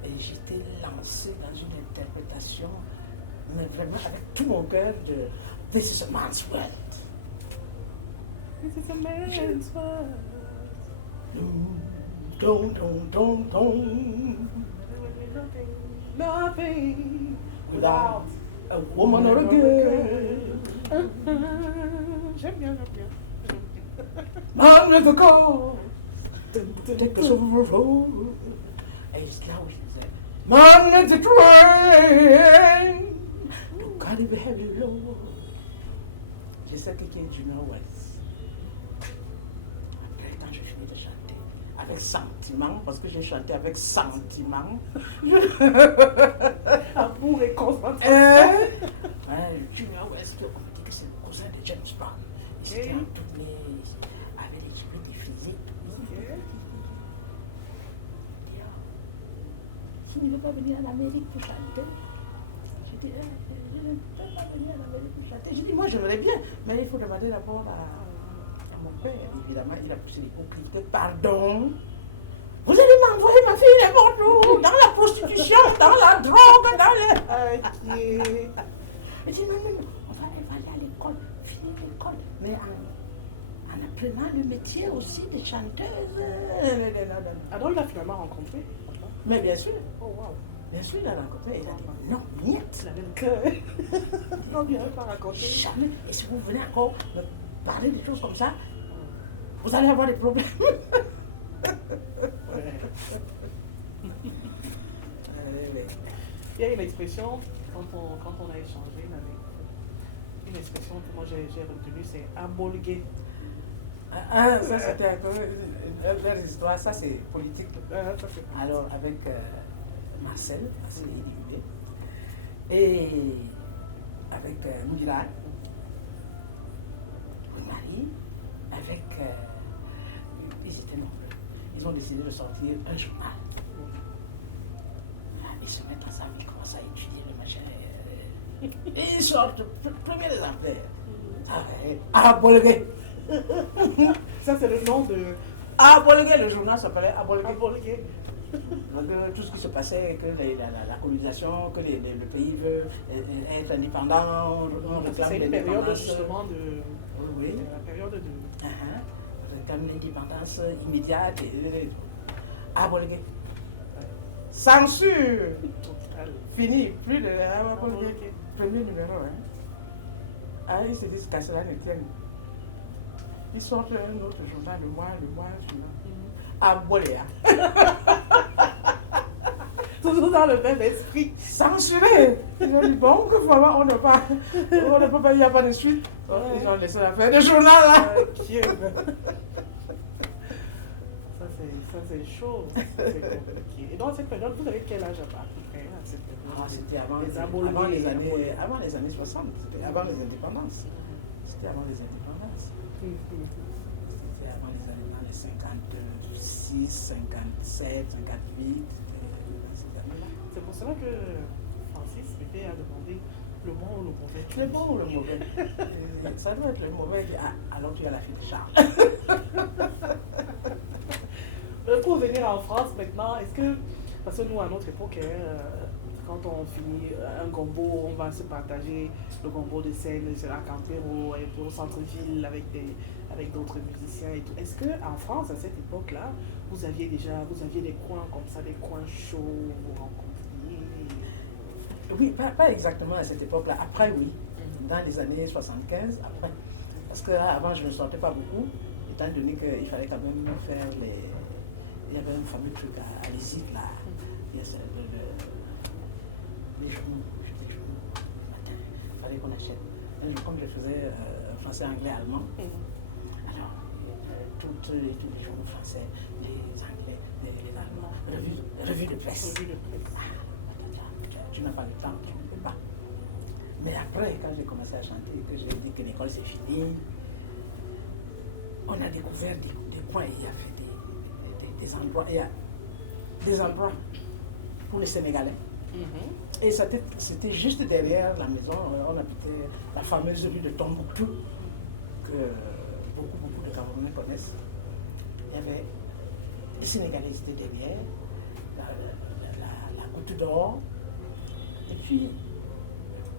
Et j'étais lancé dans une interprétation, mais vraiment avec tout mon cœur, de This is a man's world. This is a man's world. Nothing without a woman or a girl. J'aime bien. Man with a cold, take us over a road. Et là où je disais, Man with the train, to Calibre Hello. Je sais qui est Junior Wells. Après, quand je finis de chanter, avec sentiment, parce que j'ai chanté avec sentiment. Amour et concentration. Junior West, on me dit que c'est le cousin de James Brown. Il s'était entouré avec les cheveux défrisés. Il ne veut pas venir en Amérique pour chanter. J'ai dit, je ne peux pas venir en Amérique pour chanter. J'ai dit, moi j'aimerais bien, mais il faut demander d'abord à mon père. Évidemment, il a poussé l'hypocrite. Pardon. Vous allez m'envoyer ma fille n'importe où, dans la prostitution, dans la drogue, dans le... Il dit, non, on va aller à l'école, finir l'école, mais en apprenant le métier aussi de chanteuse. Alors, il l'a finalement rencontré. Mais bien sûr. Oh, wow. Bien sûr, il a rencontré. Il a dit non, niet. Il avait le cœur. Non, il n'avait pas raconté. Jamais. Et si vous venez encore me parler des choses comme ça, vous allez avoir des problèmes. Il y a une expression, quand on a échangé, une expression que moi j'ai retenue, c'est abolguer. Ça c'était un peu une histoire, ça c'est politique. Alors avec Marcel Illioué, et avec Mira, Marie, avec... ils étaient nombreux. Ils ont décidé de sortir un journal. Ils se mettent ensemble, ils commencent à étudier le machin. Et ils sortent, premier exemplaire. Abolgué. Ça, c'est le nom de... Abolgué, le journal s'appelait Abolgué. Donc, tout ce qui se passait, que la colonisation, que le pays veut être indépendant, on réclame c'est une période l'indépendance. justement de... Oui. La période de... On réclame l'indépendance immédiate. Abolgué. Censure. Fini, plus de Abolgué. Premier numéro. Ils se disent qu'à cela ne tienne. Ils sortent un autre journal, le mois, Aboléa. Toujours dans le même esprit. Censuré. Ils ont dit, bon, que vraiment, on ne peut pas, il n'y a pas de suite. Ils ont laissé la fin du journal là. Ça c'est chaud, ça c'est compliqué. Et dans cette période, vous avez quel âge à peu près à cette période? C'était avant les années 60, c'était avant les indépendances. C'était avant les indépendances. C'était avant les années 56, 57, 58. C'est pour cela que Francis m'était à demander le bon ou le mauvais. Le bon ou le mauvais? Ça doit être le mauvais. Alors tu as la fille de Charles. Pour venir en France maintenant, est-ce que, parce que nous à notre époque, quand on finit un gombo, on va se partager le gombo de scène, c'est la Campero, au centre-ville avec d'autres musiciens et tout. Est-ce qu'en France, à cette époque-là, vous aviez des coins comme ça, des coins chauds, vous rencontriez? Oui, pas exactement à cette époque-là. Après, oui. Dans les années 75, après. Parce qu'avant, je ne sortais pas beaucoup, étant donné qu'il fallait quand même faire les... Il y avait un fameux truc à l'ISIC, là. Il y a les journaux, les journaux, le matin. Il fallait qu'on achète. Comme je faisais français, anglais, allemand, alors, tous les journaux français, les anglais, les allemands, revues de presse. Tu n'as pas le temps, tu ne peux pas. Mais après, quand j'ai commencé à chanter, que j'ai dit que l'école c'est fini, on a découvert des coins, il y avait des endroits, il y a des endroits pour les Sénégalais. Et c'était juste derrière la maison, on habitait la fameuse rue de Tombouctou, que beaucoup de Camerounais connaissent. Il y avait les Sénégalais qui étaient derrière, la Goutte d'Or, et puis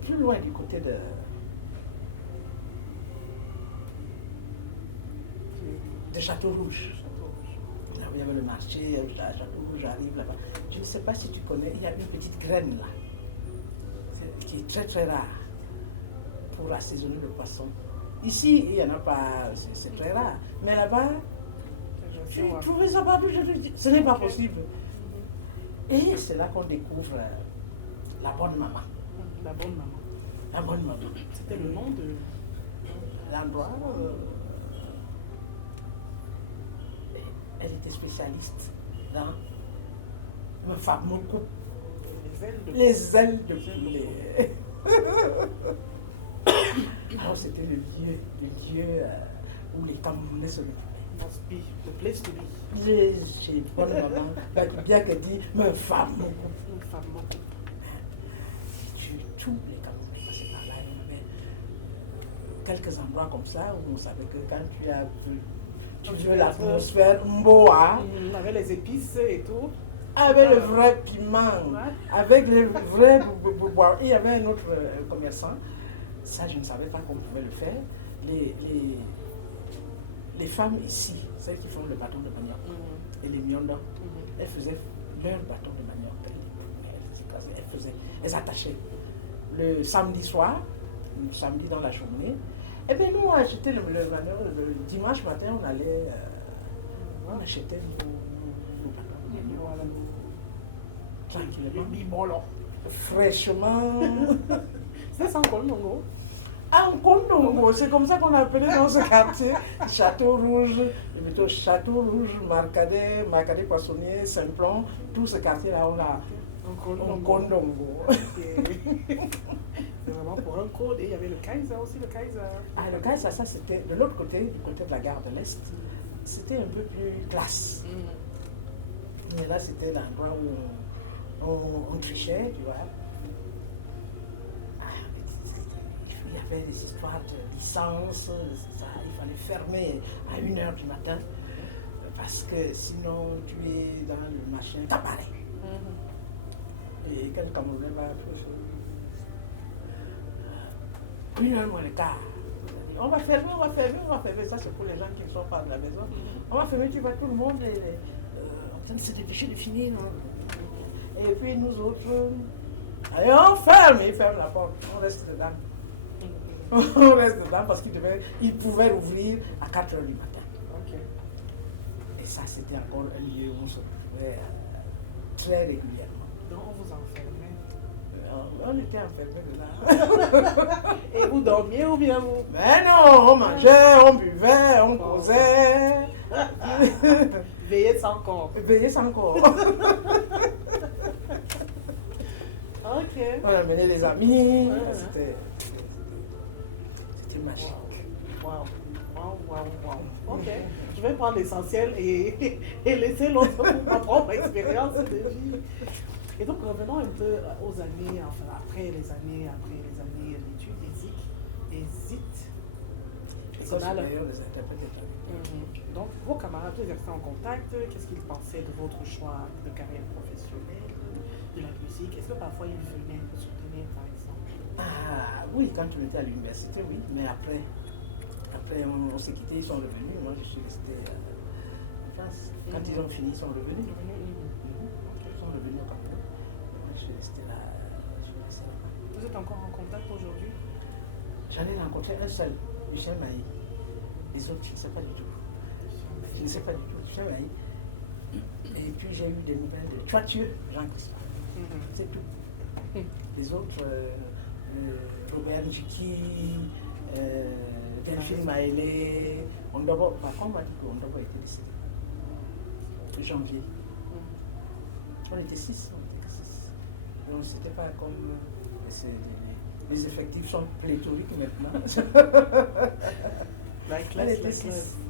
plus loin du côté de Château-Rouge. Là où il y avait le marché, Château-Rouge arrive là-bas. Je ne sais pas si tu connais, il y a une petite graine là, qui est très très rare pour assaisonner le poisson. Ici, il n'y en a pas, c'est très rare. Mais là-bas, j'ai trouvé ça pas plus, ce n'est pas possible. Et c'est là qu'on découvre la bonne maman. La bonne maman. La bonne maman. C'était le nom de l'endroit. elle était spécialiste dans le fameux coup. Les ailes de poulet. Alors c'était le dieu où les Camerounais se retrouvaient. The place to be. J'ai bonne maman, bien qu'elle dit, me femme. Tous les Camerounais passaient par là. Il y avait quelques endroits comme ça où on savait que quand tu veux l'atmosphère mboa, avec les épices et tout. Avec le vrai piment, avec le vrai bois. Il y avait un autre commerçant, ça je ne savais pas qu'on pouvait le faire. Les femmes ici, celles qui font le bâton de manioc et les miondans, elles faisaient leur bâton de manioc. Elles attachaient le samedi soir, le samedi dans la journée. Et bien nous on achetait le manioc, le dimanche matin on allait, on achetait nos bâtons de manioc. Tranquillement, fraîchement. C'est ça en Kondongo. En Kondongo, c'est comme ça qu'on appelait dans ce quartier Château Rouge, plutôt Château Rouge, Marcadet Poissonnier, Saint-Plon, tout ce quartier-là, on a en Kondongo. C'est vraiment pour un code. Et il y avait le Kaiser aussi, le Kaiser. Ah, le Kaiser, ça c'était de l'autre côté, du côté de la gare de l'Est. C'était un peu plus classe. Mais là, c'était l'endroit où on trichait, tu vois. Il y avait des histoires de licence, ça, il fallait fermer à 1h du matin, parce que sinon tu es dans le machin, t'apparais. Et quand le Camerounais va tout 1h moins le quart, on va fermer, ça c'est pour les gens qui ne sont pas de la maison. On va fermer, tu vois, tout le monde est en train de se dépêcher de finir. Non? Et puis nous autres, allez, on ferme, il ferme la porte, on reste dedans. On reste dedans parce qu'il pouvait ouvrir à 4h du matin. Okay. Et ça, c'était encore un lieu où on se retrouvait très régulièrement. Donc on vous enfermait? On était enfermés dedans. Et vous dormiez ou bien vous? Mais non, on mangeait, on buvait, on causait. Veillez sans corps. Veillez sans corps. Ok. On amenait les amis. C'était magique. Wow. Ok. Je vais prendre l'essentiel et laisser l'autre pour ma propre expérience de vie. Et donc revenons un peu aux années, enfin après les années d'études, hésite. Donc vos camarades, vous êtes restés en contact, qu'est-ce qu'ils pensaient de votre choix de carrière professionnelle, de la musique? Est-ce que parfois ils venaient vous soutenir par exemple? Ah oui, quand on était à l'université, oui, mais après on s'est quittés, ils sont revenus. Moi, je suis resté en France. Quand ils ont fini, ils sont revenus. Ils sont revenus au Cameroun. Moi, je suis resté là. Vous êtes encore en contact aujourd'hui? J'en ai rencontré un seul, Michel Maï. Les autres, je ne sais pas du tout. Michel Maï. Et puis, j'ai eu des nouvelles de Toitieux, Jean-Christophe. C'est tout. Les autres, Robert Njiki, Delphine Maëlé, Ondobo, ma femme m'a dit que Ondobo était décédé. Janvier. On était 6, Donc c'était pas comme. Les effectifs sont pléthoriques maintenant.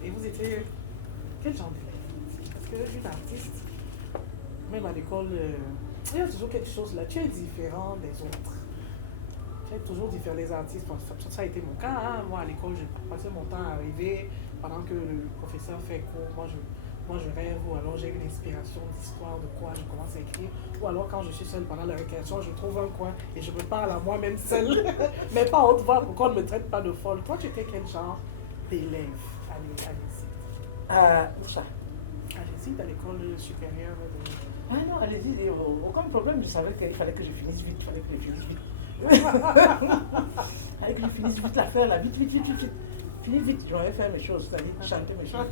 Et vous étiez. Quel genre d'élève? Parce que une artiste, même à l'école, il y a toujours quelque chose là. Tu es différent des autres. Toujours différents les artistes, ça a été mon cas. Hein. Moi à l'école, je passais mon temps à arriver pendant que le professeur fait cours. Moi je rêve, ou alors j'ai une inspiration d'histoire, de quoi je commence à écrire. Ou alors quand je suis seule pendant la récréation, je trouve un coin et je me parle à moi-même seule. Mais pas haute voix pour qu'on ne me traite pas de folle. Toi tu étais quel genre d'élève à l'ESIT? Où ça? À l'ESIT, à l'école supérieure de... Ah non, allez-y, aucun problème. Je savais qu'il fallait que je finisse vite. Fallait que je finisse vite l'affaire là, vite. Finis vite, je vais faire mes choses, c'est-à-dire chanter mes choses.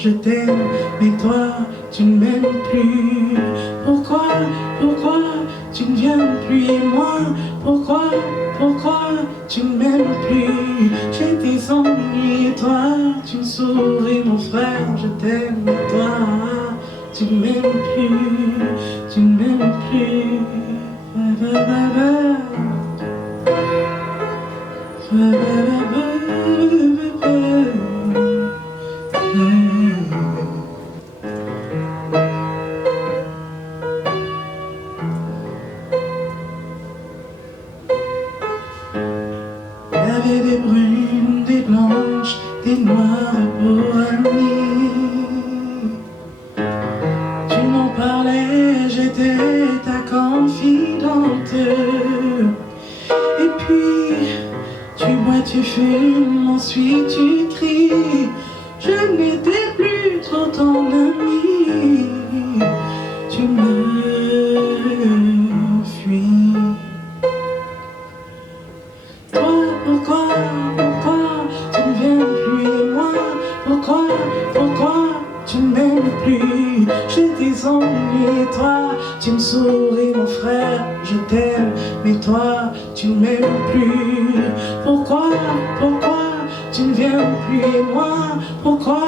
je t'aime, mais toi, tu ne m'aimes plus. Pourquoi tu ne viens plus et moi? Pourquoi tu ne m'aimes plus? J'ai des ennuis et toi, tu me souris mon frère, je t'aime, mais toi, tu ne m'aimes plus, tu ne m'aimes plus. Y'avait des brunes, des blanches, des noires pour amis. Tu m'en parlais, j'étais ta confidente. Et puis, tu bois, tu fumes, ensuite tu cries. Je n'étais plus trop ton ami. Tu me fuis. Toi, pourquoi tu ne viens plus et moi? Pourquoi tu ne m'aimes plus? J'ai des ennuis et toi, tu me souris mon frère, je t'aime, mais toi, tu ne m'aimes plus. Pourquoi tu ne viens plus et moi? Pourquoi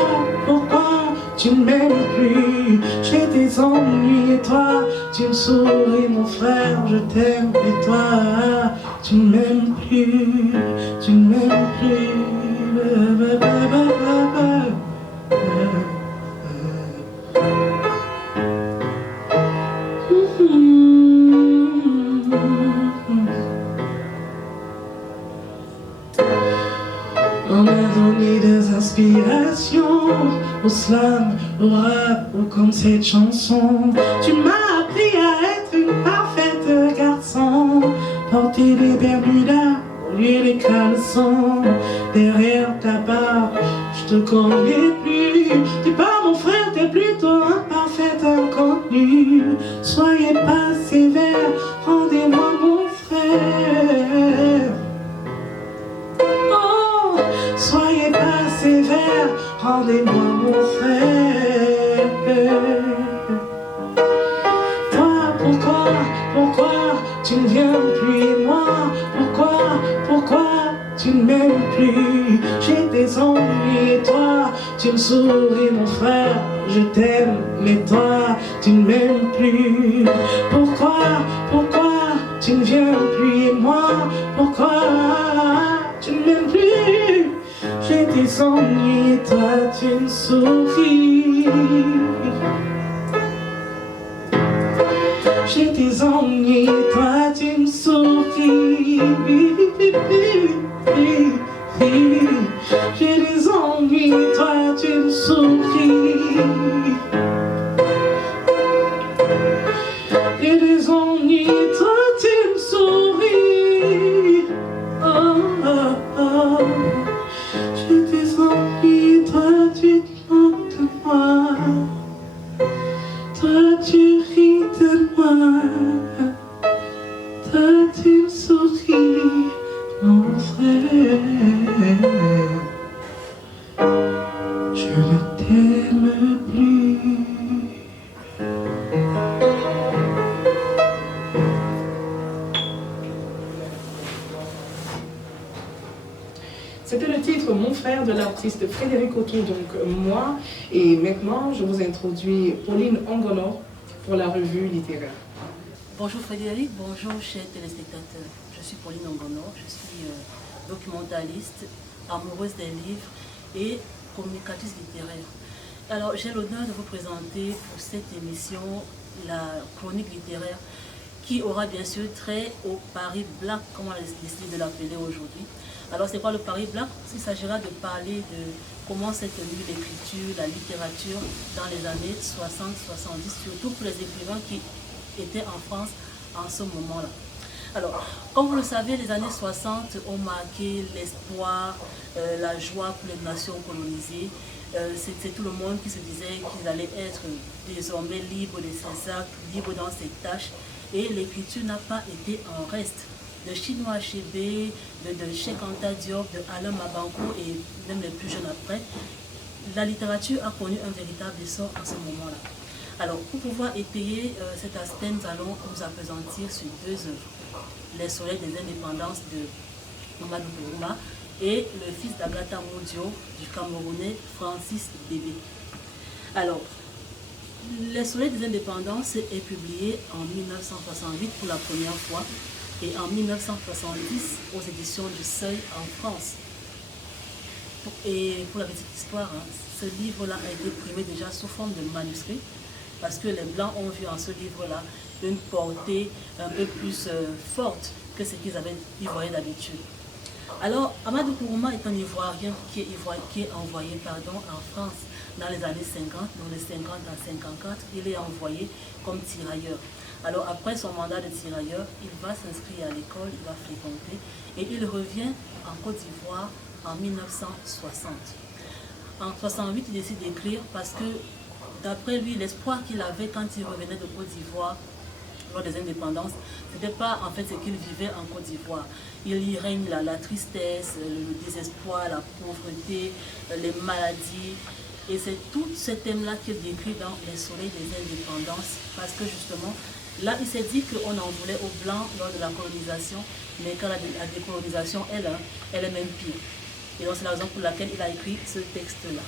tu ne m'aimes plus? J'ai des ennuis et toi, tu me souris mon frère, je t'aime, mais toi, tu ne m'aimes plus, tu ne m'aimes plus. On m'a donné des inspirations au slam, au rap, ou comme cette chanson. Tu m'as appris à être une parfaite garçon. Porter des bermudas au lieu des caleçons. Derrière ta barbe, je te connais plus. T'es pas mon frère, t'es plutôt un parfait inconnu. Soyez pas sévère, rendez-moi mon frère. Oh, soyez pas sévère, rendez-moi mon frère. Toi, pourquoi tu ne viens plus et moi? Pourquoi tu ne m'aimes plus? J'ai des ennuis et toi, tu me souris mon frère, je t'aime, mais toi, tu ne m'aimes plus. Pourquoi tu ne viens plus et moi? Pourquoi tu ne m'aimes plus? J'ai des ennuis et toi, tu me souris. J'ai des ennuis et toi, tu me souris. J'ai des ennuis et toi, tu me souris. J'ai des ennuis et toi, tu me souris. Oh, oh, oh. J'ai des ennuis et toi, tu te moques de moi. Toi, tu ris de moi. Toi, tu me souris, mon frère. Je ne t'aime plus. C'était le titre Mon frère de l'artiste Frédéric Otto, donc moi. Et maintenant, je vous introduis Pauline Ongono pour la revue littéraire. Bonjour Frédéric, bonjour chers téléspectateurs. Je suis Pauline Ongono, je suis documentaliste, amoureuse des livres et communicatrice littéraire. Alors j'ai l'honneur de vous présenter pour cette émission la chronique littéraire qui aura bien sûr trait au Paris Black, comme on a décidé de l'appeler aujourd'hui. Alors c'est quoi le Paris Black? Il s'agira de parler de comment s'est tenue l'écriture, la littérature dans les années 60-70, surtout pour les écrivains qui étaient en France en ce moment-là. Alors, comme vous le savez, les années 60 ont marqué l'espoir, la joie pour les nations colonisées. C'est tout le monde qui se disait qu'ils allaient être désormais libres de ses actes, libres dans ses tâches. Et l'écriture n'a pas été en reste. De Chinua Achebe, de Cheikh Anta Diop, de Alain Mabankou et même les plus jeunes après, la littérature a connu un véritable essor à ce moment-là. Alors, pour pouvoir étayer cet aspect, nous allons nous appesantir sur 2 œuvres. Les Soleils des indépendances de Amadou Kourouma et le fils d'Agatha Moudio du Camerounais Francis Bébé. Alors, Les Soleils des indépendances est publié en 1968 pour la première fois et en 1970 aux éditions du Seuil en France. Et pour la petite histoire, ce livre-là a été primé déjà sous forme de manuscrit parce que les Blancs ont vu en ce livre-là une portée un peu plus forte que ce qu'ils avaient ivoiré d'habitude. Alors, Amadou Kourouma est un Ivoirien qui est envoyé en France dans les années 50, dans les 50 à 54, il est envoyé comme tirailleur. Alors, après son mandat de tirailleur, il va s'inscrire à l'école, il va fréquenter et il revient en Côte d'Ivoire en 1960. En 1968, il décide d'écrire parce que, d'après lui, l'espoir qu'il avait quand il revenait de Côte d'Ivoire, lors des indépendances, ce n'était pas en fait ce qu'il vivait en Côte d'Ivoire. Il y règne la tristesse, le désespoir, la pauvreté, les maladies. Et c'est tous ces thèmes-là qu'il décrit dans Les Soleils des indépendances. Parce que justement, là, il s'est dit qu'on en voulait aux Blancs lors de la colonisation, mais quand la décolonisation, elle est même pire. Et donc c'est la raison pour laquelle il a écrit ce texte-là.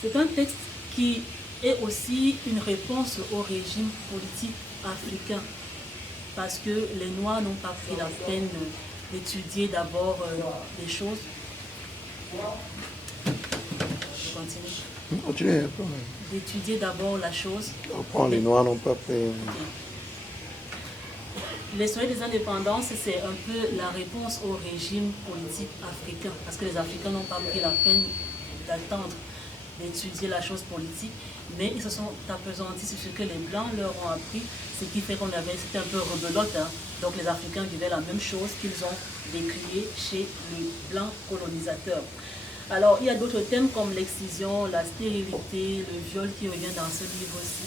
C'est un texte qui est aussi une réponse au régime politique africain, parce que les Noirs n'ont pas pris la peine d'étudier d'abord les choses. Je continue. D'étudier d'abord la chose. Les Noirs n'ont pas pris. Les Soleils des indépendances, c'est un peu la réponse au régime politique africain, parce que les Africains n'ont pas pris la peine d'attendre d'étudier la chose politique, mais ils se sont appesantis sur ce que les Blancs leur ont appris, ce qui fait c'était un peu rebelote. Donc les Africains vivaient la même chose qu'ils ont décrié chez les Blancs colonisateurs. Alors il y a d'autres thèmes comme l'excision, la stérilité, le viol qui revient dans ce livre aussi,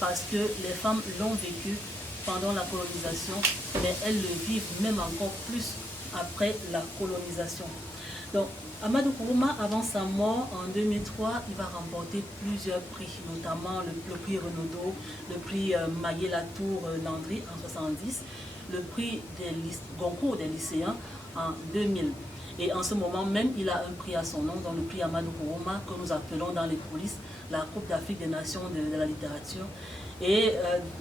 parce que les femmes l'ont vécu pendant la colonisation, mais elles le vivent même encore plus après la colonisation. Donc, Amadou Kourouma, avant sa mort en 2003, il va remporter plusieurs prix, notamment le prix Renaudot, le prix Maillet-Latour Landry en 1970, le prix des Goncourt des lycéens en 2000. Et en ce moment même, il a un prix à son nom, dans le prix Amadou Kourouma, que nous appelons dans les coulisses la Coupe d'Afrique des Nations de la littérature. Et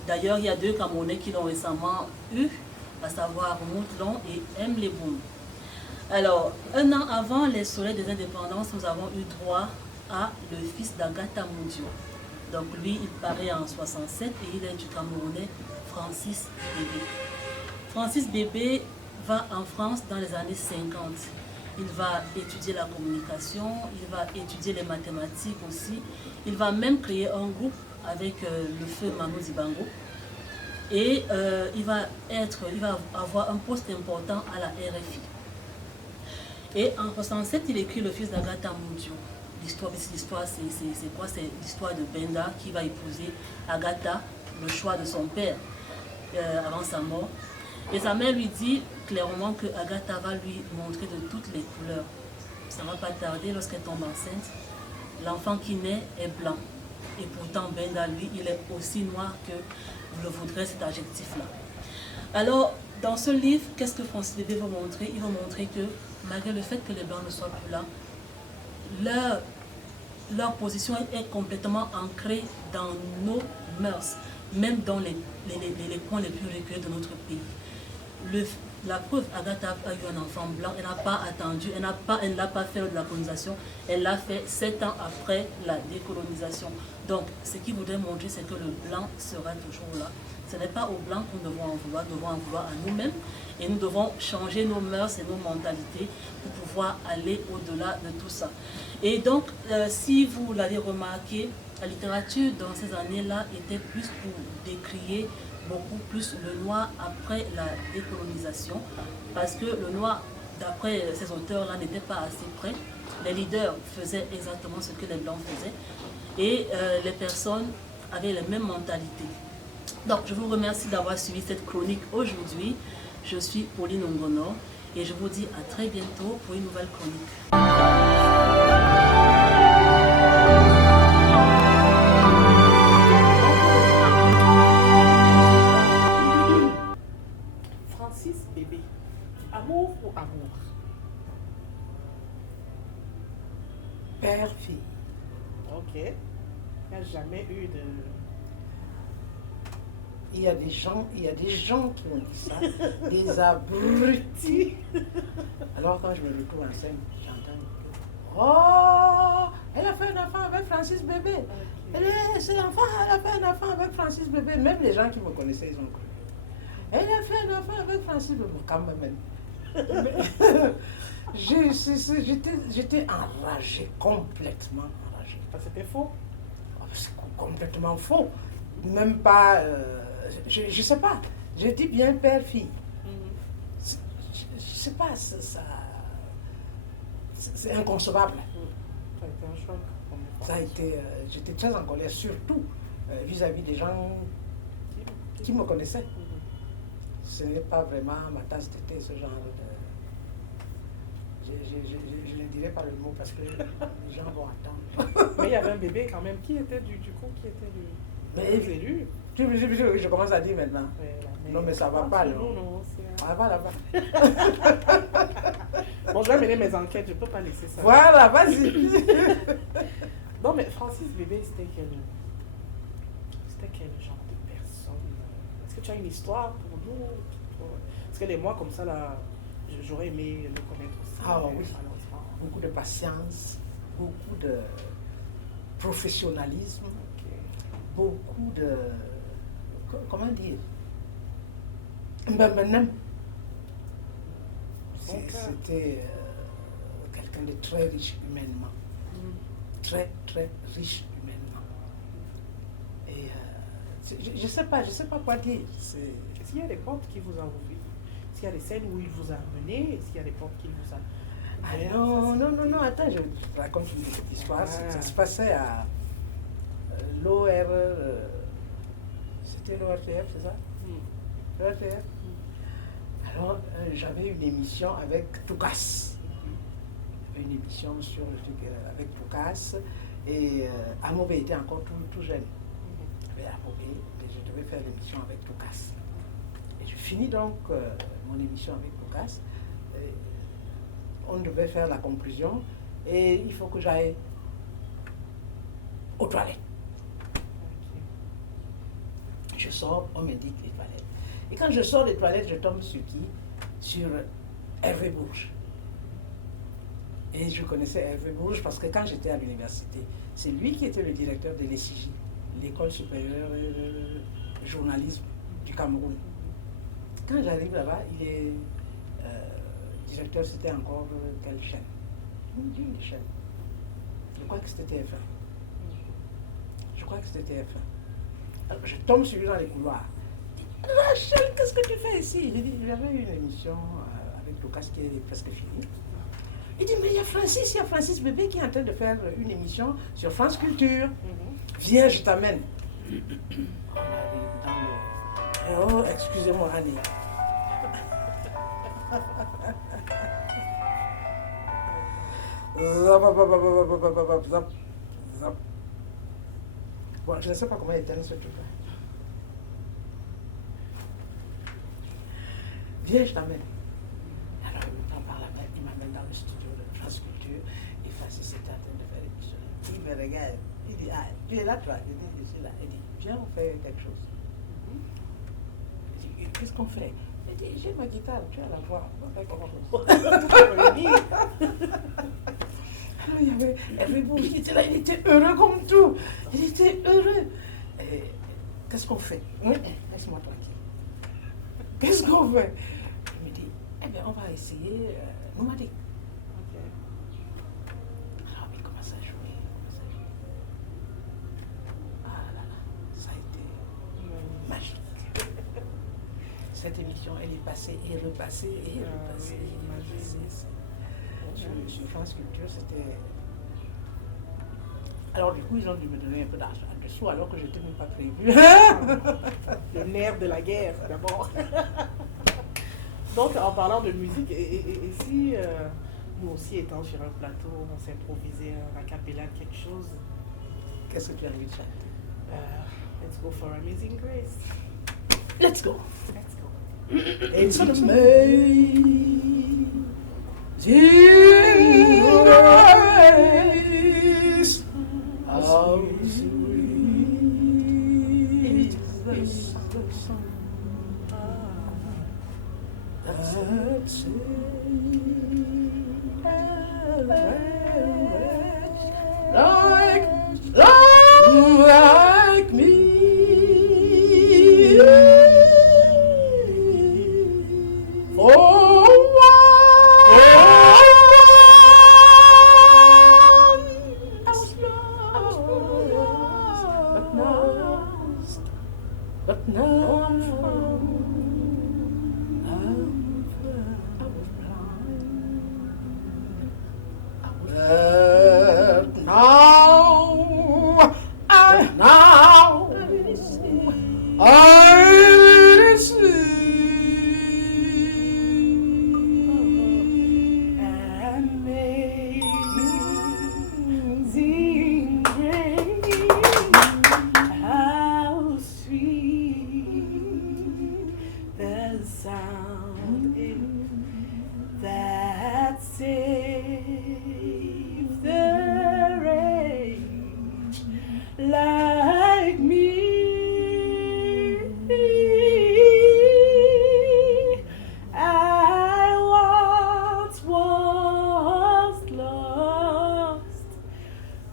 d'ailleurs, il y a 2 Camerounais qui l'ont récemment eu, à savoir Moutlon et M. Leboum. Alors, 1 an avant les Soleils des indépendances, nous avons eu droit à le fils d'Agatha Moudio. Donc lui, il paraît en 67 et il est du Camerounais Francis Bébé. Francis Bébé va en France dans les années 50. Il va étudier la communication, il va étudier les mathématiques aussi. Il va même créer un groupe avec le feu Manu Dibango. Et il va avoir un poste important à la RFI. Et en 1967, il écrit le fils d'Agatha Moudio. L'histoire, c'est quoi? C'est l'histoire de Benda qui va épouser Agatha, le choix de son père avant sa mort. Et sa mère lui dit clairement que Agatha va lui montrer de toutes les couleurs. Ça ne va pas tarder lorsqu'elle tombe enceinte. L'enfant qui naît est blanc. Et pourtant, Benda, lui, il est aussi noir que vous le voudrez, cet adjectif-là. Alors, dans ce livre, qu'est-ce que Francis Bébé va montrer? Il va montrer que, malgré le fait que les Blancs ne soient plus là, leur position est complètement ancrée dans nos mœurs, même dans les coins les plus reculés de notre pays. La preuve, Agatha a eu un enfant blanc, elle n'a pas attendu, elle n'a pas fait de la colonisation, elle l'a fait 7 ans après la décolonisation. Donc, ce qu'il voudrait montrer, c'est que le blanc sera toujours là. Ce n'est pas aux blancs que nous devons en vouloir, nous devons en vouloir à nous-mêmes. Et nous devons changer nos mœurs et nos mentalités pour pouvoir aller au-delà de tout ça. Et donc, si vous l'avez remarqué, la littérature dans ces années-là était plus pour décrier beaucoup plus le noir après la décolonisation, parce que le noir, d'après ces auteurs-là, n'était pas assez près. Les leaders faisaient exactement ce que les blancs faisaient, et les personnes avaient les mêmes mentalités. Donc, je vous remercie d'avoir suivi cette chronique aujourd'hui. Je suis Pauline Ongono, et je vous dis à très bientôt pour une nouvelle chronique. père-fille. Ok. Il n'y a jamais eu de... Il y a des gens qui ont dit ça, des abrutis. Alors quand je me retrouve en scène, j'entends « Oh, elle a fait un enfant avec Francis Bébé. C'est l'enfant, elle a fait un enfant avec Francis Bébé. » Même les gens qui me connaissaient, ils ont cru. « Elle a fait un enfant avec Francis Bébé. » Quand même. J'étais enragé, complètement enragé. C'était faux? C'est complètement faux. Même pas... je ne sais pas. Je dis bien père-fille. Je ne sais pas, c'est inconcevable. Ça a été un choc. Ça a été... j'étais très en colère, surtout vis-à-vis des gens qui me connaissaient. Ce n'est pas vraiment ma tasse de thé, ce genre de... Je ne dirai pas le mot parce que les gens vont attendre. Mais il y avait un bébé quand même. Qui était du coup, qui était du... Mais élu. Je commence à dire maintenant. Non, mais ça va pas, là. Non, ça va là-bas. Bon, je vais mener mes enquêtes, je ne peux pas laisser ça. Voilà, vas-y. Non, mais Francis Bébé, c'était quel genre de personne? Est-ce que tu as une histoire pour nous? Parce que moi, comme ça, là, j'aurais aimé le connaître aussi. Ah oui. Beaucoup de patience, beaucoup de professionnalisme, beaucoup de... Comment dire? C'était quelqu'un de très riche humainement. Très, très riche humainement. Et je ne sais pas quoi dire. Est-ce qu'il y a des portes qui vous ont ouvert? Est-ce qu'il y a des scènes où il vous a amené? Est-ce qu'il y a des portes qui vous a... Non, attends, je te raconte une petite histoire. Ça se passait à l'OR... c'était l'ORTF, c'est ça? L'ORTF. Alors, j'avais une émission avec Toukas. Une émission sur le truc avec Toukas. Et Amobé était encore tout jeune. Et je devais faire l'émission avec Toukas. Et je finis donc mon émission avec Toukas. On devait faire la conclusion. Et il faut que j'aille aux toilettes. Je sors, on m'indique les toilettes. Et quand je sors des toilettes, je tombe sur qui? Sur Hervé Bourges. Et je connaissais Hervé Bourges parce que quand j'étais à l'université, c'est lui qui était le directeur de l'ECJ, l'École supérieure de journalisme du Cameroun. Quand j'arrive là-bas, il est directeur, c'était encore quelle chaîne? Une des chaînes. Je crois que c'était TF1. Alors, je tombe sur lui dans les couloirs. Rachel, qu'est-ce que tu fais ici? Il dit, j'avais une émission avec Lucas qui est presque finie. Il dit, mais il y a Francis Bébé qui est en train de faire une émission sur France Culture. Viens, je t'amène. Oh, excusez-moi, Annie. Bon, je ne sais pas comment éteindre ce truc-là. Viens, je t'amène. Alors, il me prend par la main, il m'amène dans le studio de France Culture. Et Francis était en train de faire l'émission. Il me regarde, il dit, ah, tu es là, toi? Je dis, je suis là. Il dit, viens, on fait quelque chose. Je dis, qu'est-ce qu'on fait? Il dit, j'ai ma guitare, tu as la voix, on va faire quelque chose. Alors, il y avait Hervé Bourges qui était là, il était heureux comme tout. Il était heureux. Qu'est-ce qu'on fait? Oui, laisse-moi tranquille. Qu'est-ce qu'on fait? Il me dit, eh bien, on va essayer nomadique. Alors, il commence à jouer. Ah là là, ça a été magique. Cette émission, elle est passée et repassée et repassée. Sur France Culture, c'était... Alors du coup, ils ont dû me donner un peu d'argent en dessous alors que je n'étais même pas prévu. Le nerf de la guerre, d'abord. Donc, en parlant de musique, et si nous aussi étant sur un plateau, on s'improvisait un acapella de quelque chose? Qu'est-ce que tu as envie de chanter? Let's go for Amazing Grace. Let's go. Let's go. It's amazing grace. like me. Oh, I was lost, but now I'm found. Now I see amazing grace, how sweet the sound is that saved the wretch like me. I once was lost,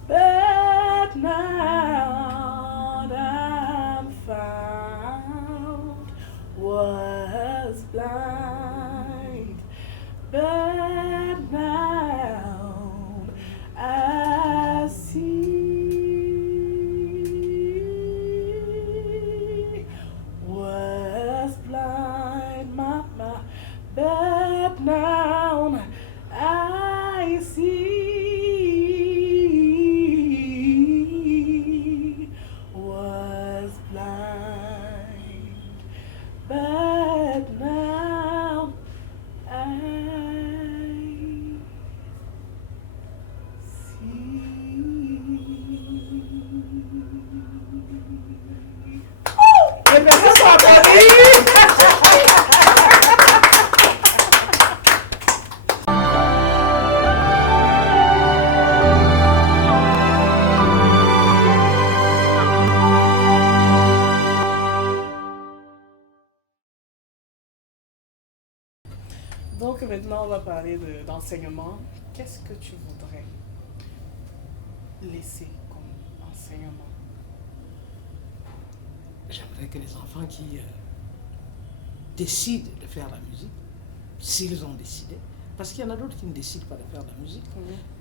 but now I'm found. Was blind, but now I see. Was blind, mama, but now I see. Was blind, but now I see. Oh, merci Sandrine. Donc maintenant, on va parler d'enseignement. Qu'est-ce que tu voudrais laisser comme enseignement? J'aimerais que les enfants qui décident de faire la musique, s'ils ont décidé, parce qu'il y en a d'autres qui ne décident pas de faire de la musique,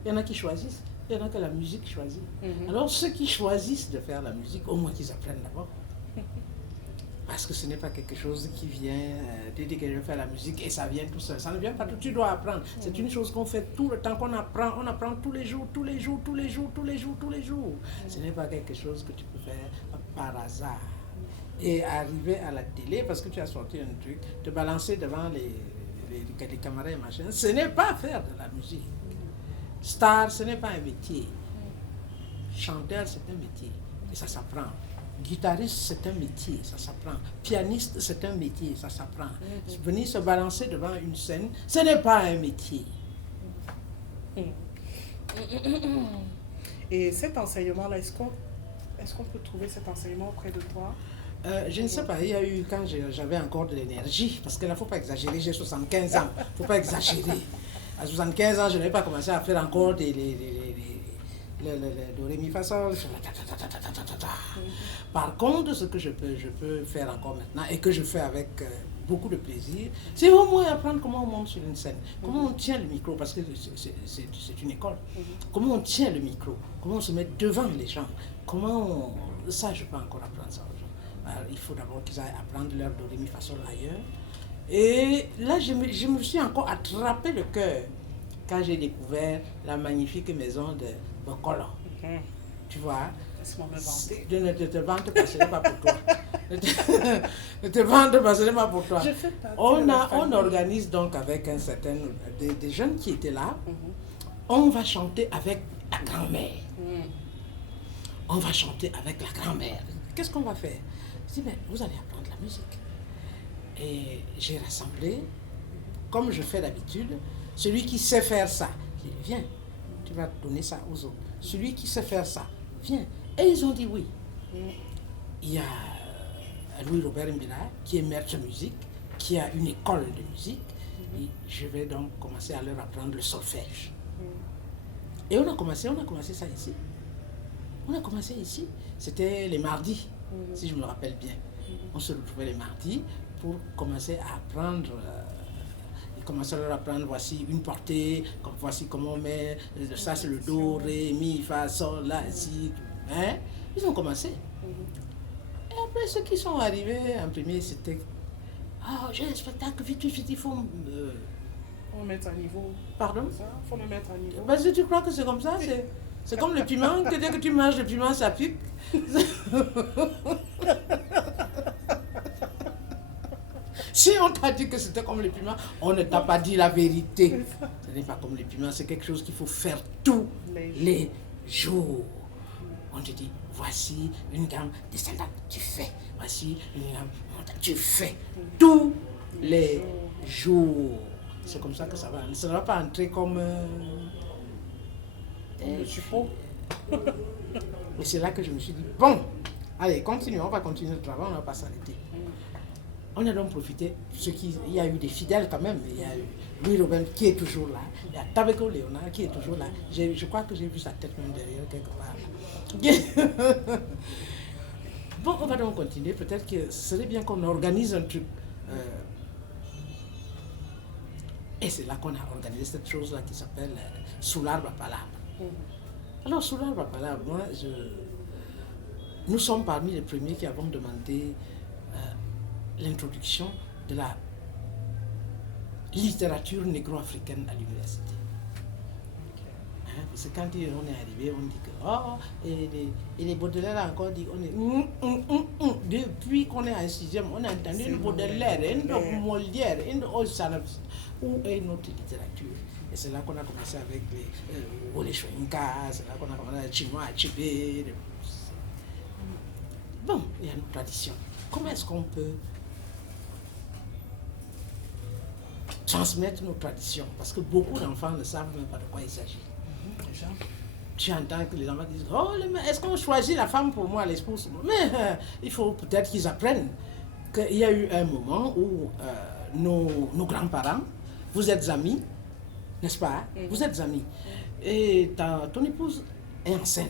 il y en a qui choisissent, il y en a que la musique choisit. Alors ceux qui choisissent de faire la musique, au moins qu'ils apprennent d'abord. Parce que ce n'est pas quelque chose qui vient, tu dis que je vais faire la musique et ça vient tout seul. Ça ne vient pas tout, tu dois apprendre. C'est une chose qu'on fait tout le temps, qu'on apprend. On apprend tous les jours, tous les jours, tous les jours, tous les jours, tous les jours. Ce n'est pas quelque chose que tu peux faire par hasard. Et arriver à la télé, parce que tu as sorti un truc, te balancer devant les camarades et machin, ce n'est pas faire de la musique. Star, ce n'est pas un métier. Chanteur, c'est un métier. Et ça s'apprend. Guitariste, c'est un métier, ça s'apprend. Pianiste, c'est un métier, ça s'apprend. Venir se balancer devant une scène, ce n'est pas un métier. Et cet enseignement-là, est-ce qu'on peut trouver cet enseignement auprès de toi? Je ne sais pas, il y a eu quand j'avais encore de l'énergie, parce que là, il ne faut pas exagérer, j'ai 75 ans, il ne faut pas exagérer. À 75 ans, je n'avais pas commencé à faire encore do, ré, mi, fa, sol. Par contre, ce que je peux faire encore maintenant, et que je fais avec beaucoup de plaisir, c'est au moins apprendre comment on monte sur une scène, comment on tient le micro, parce que c'est une école, comment on tient le micro, comment on se met devant les gens, comment on... Ça, je peux encore apprendre ça aux gens. Alors, il faut d'abord qu'ils aillent apprendre leur do, ré, mi, fa, sol ailleurs. Et là, je me suis encore attrapé le cœur quand j'ai découvert la magnifique maison de Bokolo. Tu vois, ne te vante pas, ce n'est pas pour toi. Ne te vante pas, ce n'est pas pour toi. On organise donc avec un certain des jeunes qui étaient là, on va chanter avec la grand-mère. On va chanter avec la grand-mère. Qu'est-ce qu'on va faire? Je dis, mais vous allez apprendre la musique. Et j'ai rassemblé, comme je fais d'habitude, celui qui sait faire ça. J'ai dit, viens, tu vas donner ça aux autres. Celui qui sait faire ça, viens. Et ils ont dit oui. Il y a Louis-Robert Mbila, qui est maître de musique, qui a une école de musique. Et je vais donc commencer à leur apprendre le solfège. Et on a commencé ça ici. On a commencé ici, c'était les mardis, si je me rappelle bien. On se retrouvait les mardis pour commencer à apprendre. Ils commençaient à leur apprendre, voici une portée, voici comment on met, ça c'est le do, ré, mi, fa, sol, là, ici. Hein? Ils ont commencé. Et après, ceux qui sont arrivés en premier, c'était... Ah, j'ai un spectacle, vite, il faut... Faut me mettre à niveau. Pardon? Il faut me mettre à niveau. Parce que tu crois que c'est comme ça? C'est comme le piment, que dès que tu manges le piment, ça pique. Si on t'a dit que c'était comme le piment, on ne t'a pas dit la vérité. Ce n'est pas comme le piment, c'est quelque chose qu'il faut faire tous les jours. On te dit, voici une gamme descendante, tu fais. Voici une gamme montante, tu fais. Tous les jours. C'est comme ça que ça va. Ça ne va pas entrer comme... Je suis faux. Et c'est là que je me suis dit, bon, allez, continuons, on va continuer le travail, on ne va pas s'arrêter. On a donc profité, il y a eu des fidèles quand même, il y a eu Louis Robin qui est toujours là, il y a Tabeko Léonard qui est toujours là, je crois que j'ai vu sa tête même derrière quelque part. Bon, on va donc continuer, peut-être que ce serait bien qu'on organise un truc. Et c'est là qu'on a organisé cette chose-là qui s'appelle Sous l'arbre à palabre. Alors, sous l'arbre à palabre, moi, nous sommes parmi les premiers qui avons demandé l'introduction de la littérature négro-africaine à l'université. Hein, parce que quand on est arrivé, on dit que oh, et les Baudelaire a encore dit, on est depuis qu'on est en 6e, on a entendu une Baudelaire, une Molière, une Olsanabs. Où est notre littérature? Et c'est là qu'on a commencé avec les Wole Soyinka, c'est là qu'on a commencé avec Chinua Achebe. Bon, il y a une tradition. Comment est-ce qu'on peut transmettre nos traditions? Parce que beaucoup d'enfants ne savent même pas de quoi il s'agit. Tu entends que les enfants disent, oh, est-ce qu'on choisit la femme pour moi, l'épouse? Mais il faut peut-être qu'ils apprennent qu'il y a eu un moment où nos grands-parents, vous êtes amis, n'est-ce pas? Vous êtes amis. Et ton épouse est enceinte.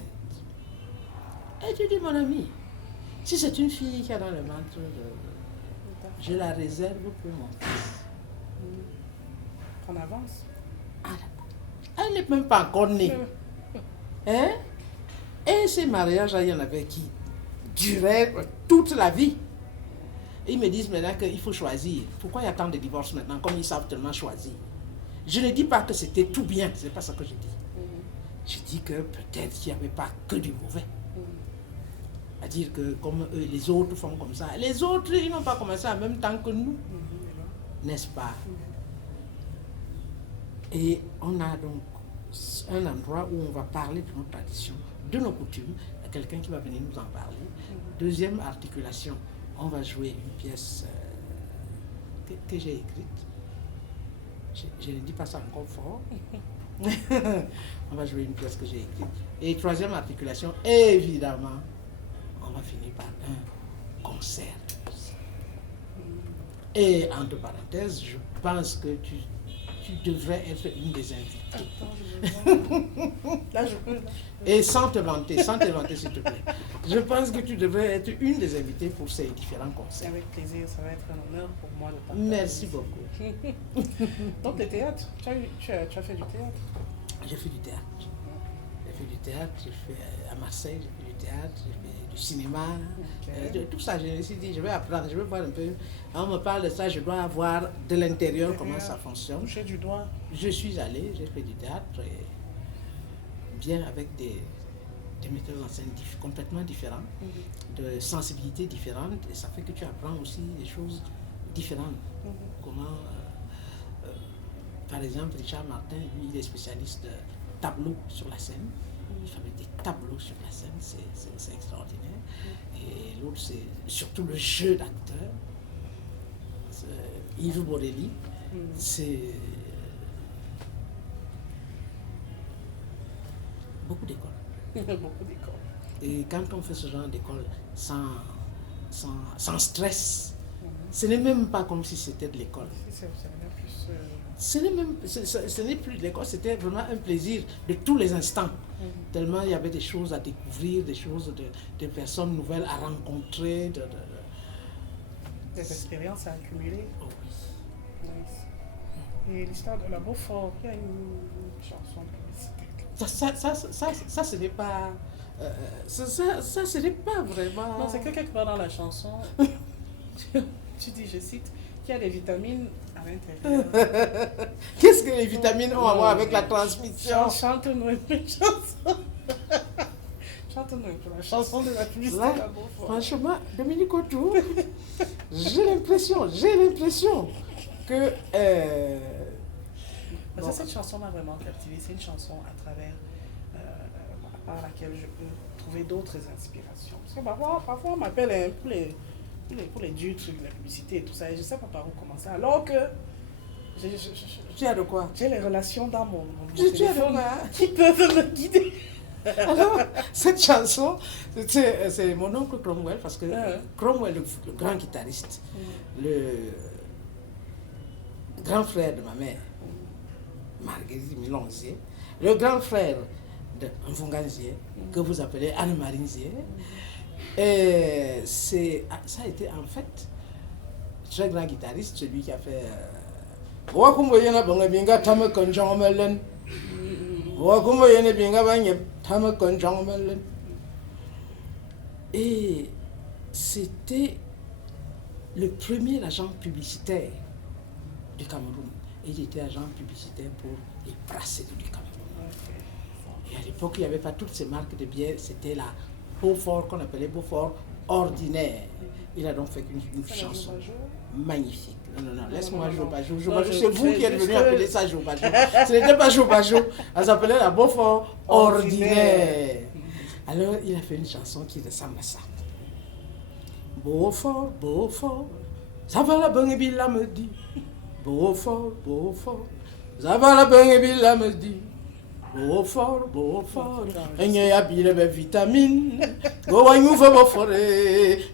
Et tu dis, mon ami, si c'est une fille qui a dans le ventre, je la réserve pour mon fils. On avance. Elle n'est même pas encore née. Hein? Et ces mariages, il y en avait qui duraient toute la vie. Et ils me disent maintenant qu'il faut choisir. Pourquoi il y a tant de divorces maintenant, comme ils savent tellement choisir? Je ne dis pas que c'était tout bien, c'est pas ça que je dis. Je dis que peut-être qu'il n'y avait pas que du mauvais. C'est-à-dire que comme eux, les autres font comme ça. Les autres, ils n'ont pas commencé en même temps que nous. N'est-ce pas? Et on a donc un endroit où on va parler de nos traditions, de nos coutumes. Il y a quelqu'un qui va venir nous en parler. Deuxième articulation, on va jouer une pièce que j'ai écrite. Je ne dis pas ça encore fort. On va jouer une pièce que j'ai écrite. Et troisième articulation, évidemment, on va finir par un concert. Et entre parenthèses, je pense que tu devrais être une des invitées. Là, je peux. Et sans te vanter s'il te plaît. Je pense que tu devrais être une des invitées pour ces différents concerts. Avec plaisir, ça va être un honneur pour moi de partager. Merci beaucoup. Donc, le théâtre, tu as fait du théâtre? J'ai fait du théâtre. J'ai fait à Marseille, j'ai fait du théâtre, j'ai fait du cinéma, tout ça. Je me suis dit, je vais apprendre, je vais voir un peu. On me parle de ça, je dois voir de l'intérieur comment ça fonctionne. Toucher du doigt. Je suis allé, j'ai fait du théâtre, et bien avec des metteurs en scène complètement différents, de sensibilités différentes, et ça fait que tu apprends aussi des choses différentes. Comment, par exemple, Richard Martin, lui, il est spécialiste de tableaux sur la scène. Il fabrique des tableaux sur la scène, c'est extraordinaire. Et l'autre, c'est surtout le jeu d'acteur. Yves Borelli, c'est beaucoup d'écoles. Beaucoup d'écoles. Et quand on fait ce genre d'école sans stress, Ce n'est même pas comme si c'était de l'école. Ce n'est plus de l'école, c'était vraiment un plaisir de tous les instants. Tellement il y avait des choses à découvrir, des choses, des personnes nouvelles à rencontrer. Des expériences à accumuler. Oh oui. Nice. Et l'histoire de la Beaufort, il y a une chanson publicitaire. Ça ce n'est pas... ça ce n'est pas vraiment... Non, c'est que quelque part dans la chanson, tu dis, je cite, qu'il y a des vitamines à l'intérieur. Qu'est-ce que les vitamines ont à voir avec la transmission? Chante-nous une chanson. Chante-nous la chanson de la publicité de la Beaufort. Franchement, Dominique Autou, j'ai l'impression que... Parce que cette chanson m'a vraiment captivée. C'est une chanson à travers par laquelle je peux trouver d'autres inspirations. Parce que parfois on m'appelle pour les durs trucs de la publicité et tout ça, et je ne sais pas par où commencer. Alors que tu as de quoi? J'ai les relations dans mon téléphone qui peuvent me guider. Alors, cette chanson, c'est mon oncle Cromwell, parce que Cromwell, le grand guitariste, le grand frère de ma mère, Marguerite Milonzier, le grand frère de Mfonganzier, que vous appelez Anne-Marie Nzier, et ça a été en fait très grand guitariste, celui qui a fait et c'était le premier agent publicitaire du Cameroun. Il était agent publicitaire pour les brasseries du Cameroun. Et à l'époque, il n'y avait pas toutes ces marques de bière, c'était la Beaufort qu'on appelait Beaufort ordinaire. Il a donc fait une chanson magnifique. Non, laisse-moi Jobajo. Jobajo, c'est vous qui êtes venu appeler ça Jobajo. Ce n'était pas Jobajo, elle s'appelait la Beaufort ordinaire. Alors, il a fait une chanson qui ressemble à ça. Beaufort, Beaufort, ça va la bonne billa me dit. Beaufort, Beaufort, ça va la bonne billa me dit. Beaufort, Beaufort, il y a bien des vitamines. Go à nous Beaufort,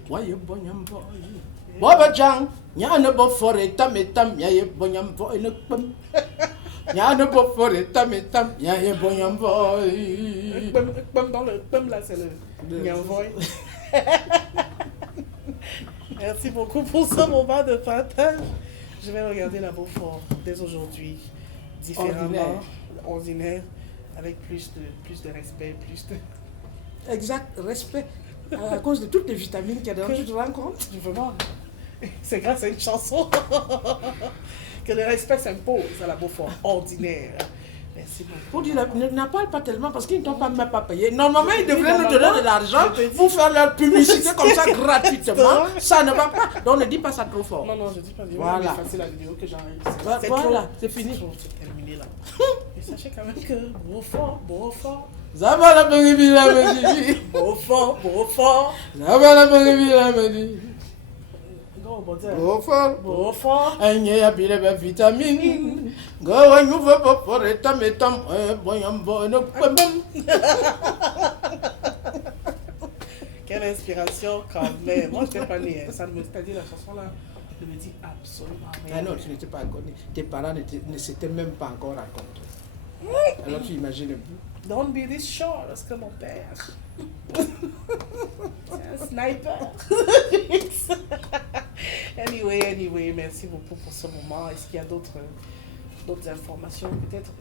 voyez bon boy. Bobajang, il y a un Beaufort et tam, il y a un bon boy. Il y a un Beaufort et tam, il y a un bon boy. Dans le pum là, c'est le Nyanvoy. Merci beaucoup pour ce moment de partage. Je vais regarder la Beaufort dès aujourd'hui, différemment, ordinaire, avec plus de respect, plus de... Exact, respect, à cause de toutes les vitamines qu'il y a dedans, tu te rends compte? Vraiment, c'est grâce à une chanson que le respect s'impose à la Beaufort ordinaire. Merci beaucoup. Pour dire, ne parle pas tellement parce qu'ils ne t'ont même pas payé. Normalement, ils devraient nous donner de l'argent pour faire leur publicité comme ça gratuitement. Ça ne va pas. Donc ne dis pas ça trop fort. Non, je dis pas. Voilà. Je vais effacer la vidéo que j'enregistre. Voilà, c'est fini. C'est terminé là. Et sachez quand même que Beaufort. Ça va la bonne ville à me dire. Beaufort. Ça va la bonne ville à me dire. Beaufort. Il y a bien des vitamines. Go à nous Beaufort et tam, Quelle inspiration quand même. Moi, je n'étais pas née. Ça ne me dit la chanson là. Ne me dit absolument rien. Ah non, tu n'étais pas connu. Tes parents ne s'étaient même pas encore rencontrés. Alors tu imagines un peu. Don't be this short, parce que mon père. C'est un sniper. Anyway, merci beaucoup pour ce moment. Est-ce qu'il y a d'autres informations? Peut-être,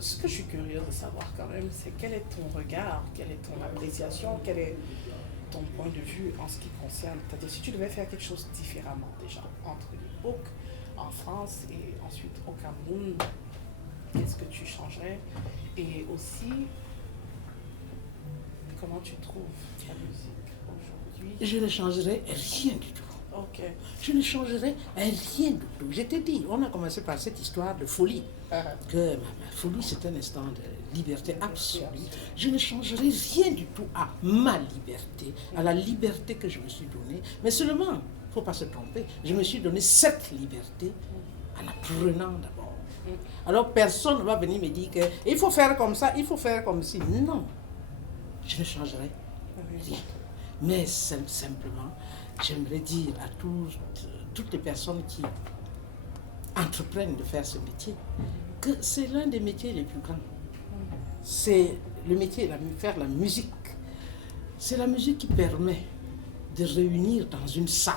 ce que je suis curieux de savoir quand même, c'est quel est ton regard, quelle est ton appréciation, quel est ton point de vue en ce qui concerne. C'est-à-dire, si tu devais faire quelque chose différemment déjà, entre l'époque en France et ensuite au Cameroun, qu'est-ce que tu changerais? Et aussi, comment tu trouves la musique aujourd'hui? Je ne changerai rien du tout. Ok. Je ne changerai rien du tout. Je t'ai dit, on a commencé par cette histoire de folie. Que ma folie, c'est un instant de liberté absolue. Je ne changerai rien du tout à ma liberté, à la liberté que je me suis donnée. Mais seulement, il ne faut pas se tromper, je me suis donné cette liberté en la prenant d'abord. Alors personne ne va venir me dire qu'il faut faire comme ça, il faut faire comme ci. Non, je ne changerai rien. Mais simplement, j'aimerais dire à toutes les personnes qui entreprennent de faire ce métier, que c'est l'un des métiers les plus grands. C'est le métier de faire la musique. C'est la musique qui permet de réunir dans une salle,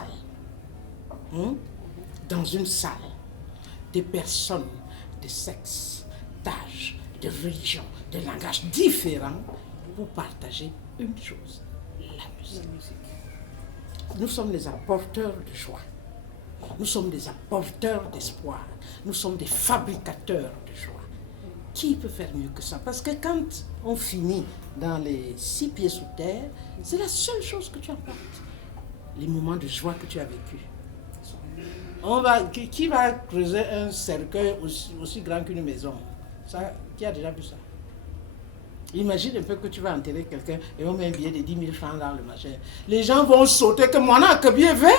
des personnes de sexe, d'âge, de religion, de langage différents pour partager une chose, la musique. Nous sommes des apporteurs de joie. Nous sommes des apporteurs d'espoir. Nous sommes des fabricateurs de joie. Qui peut faire mieux que ça? Parce que quand on finit dans les 6 pieds sous terre, c'est la seule chose que tu emportes. Les moments de joie que tu as vécu. Qui va creuser un cercueil aussi grand qu'une maison? Ça, qui a déjà vu ça? Imagine un peu que tu vas enterrer quelqu'un et on met un billet de 10 000 francs dans le machin. Les gens vont sauter que mon a que bien veille.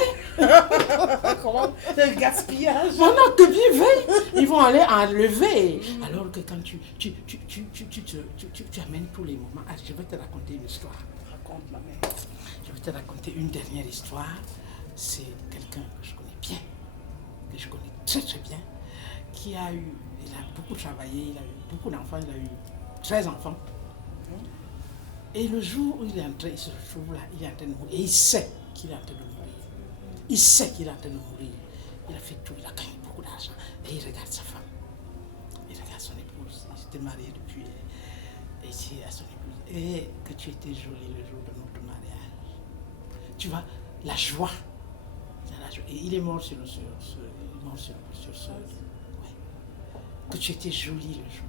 Comment? C'est le gaspillage. Mon a que bien veille. Ils vont aller enlever. Alors que quand tu amènes tous les moments. Ah, je vais te raconter une histoire. Raconte ma mère. Je vais te raconter une dernière histoire. C'est quelqu'un que je connais bien, que je connais très très bien, il a beaucoup travaillé, il a eu beaucoup d'enfants, il a eu 13 enfants. Et le jour où il est entré, il se retrouve là, il est en train de mourir. Et il sait qu'il est en train de mourir. Il sait qu'il est en train de mourir. Il a fait tout, il a gagné beaucoup d'argent. Et il regarde sa femme. Il regarde son épouse. Il s'était marié depuis. Et il dit à son épouse, et que tu étais jolie le jour de notre mariage. Tu vois, la joie. Et il est mort sur le sol. Ouais. Que tu étais jolie le jour.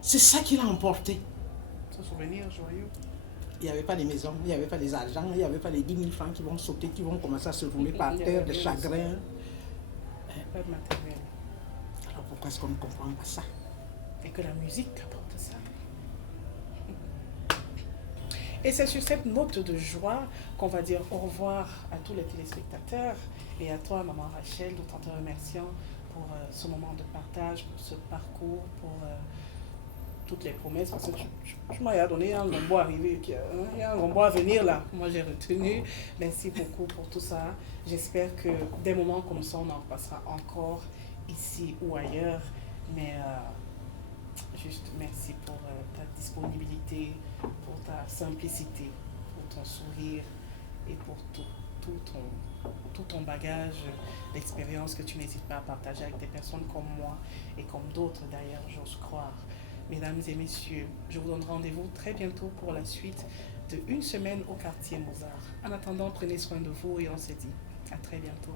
C'est ça qu'il a emporté. Son souvenir joyeux. Il n'y avait pas les maisons, il n'y avait pas les argents, il n'y avait pas les 10 000 francs qui vont sauter, qui vont commencer à se rouler par terre de chagrin. Pas de matériel. Alors pourquoi est-ce qu'on ne comprend pas ça? Et que la musique apporte ça. Et c'est sur cette note de joie qu'on va dire au revoir à tous les téléspectateurs et à toi, maman Rachel, tout en te remerciant pour ce moment de partage, pour ce parcours, pour toutes les promesses. Parce que tu m'as donné un gombo arrivé, il y a un gombo à venir là. Moi j'ai retenu. Merci beaucoup pour tout ça. J'espère que des moments comme ça, on en passera encore ici ou ailleurs. Mais juste merci pour ta disponibilité, pour ta simplicité, pour ton sourire et pour tout ton bagage d'expérience que tu n'hésites pas à partager avec des personnes comme moi et comme d'autres d'ailleurs, j'ose croire. Mesdames et messieurs, je vous donne rendez-vous très bientôt pour la suite de Une semaine au quartier Mozart. En attendant, prenez soin de vous et on se dit à très bientôt.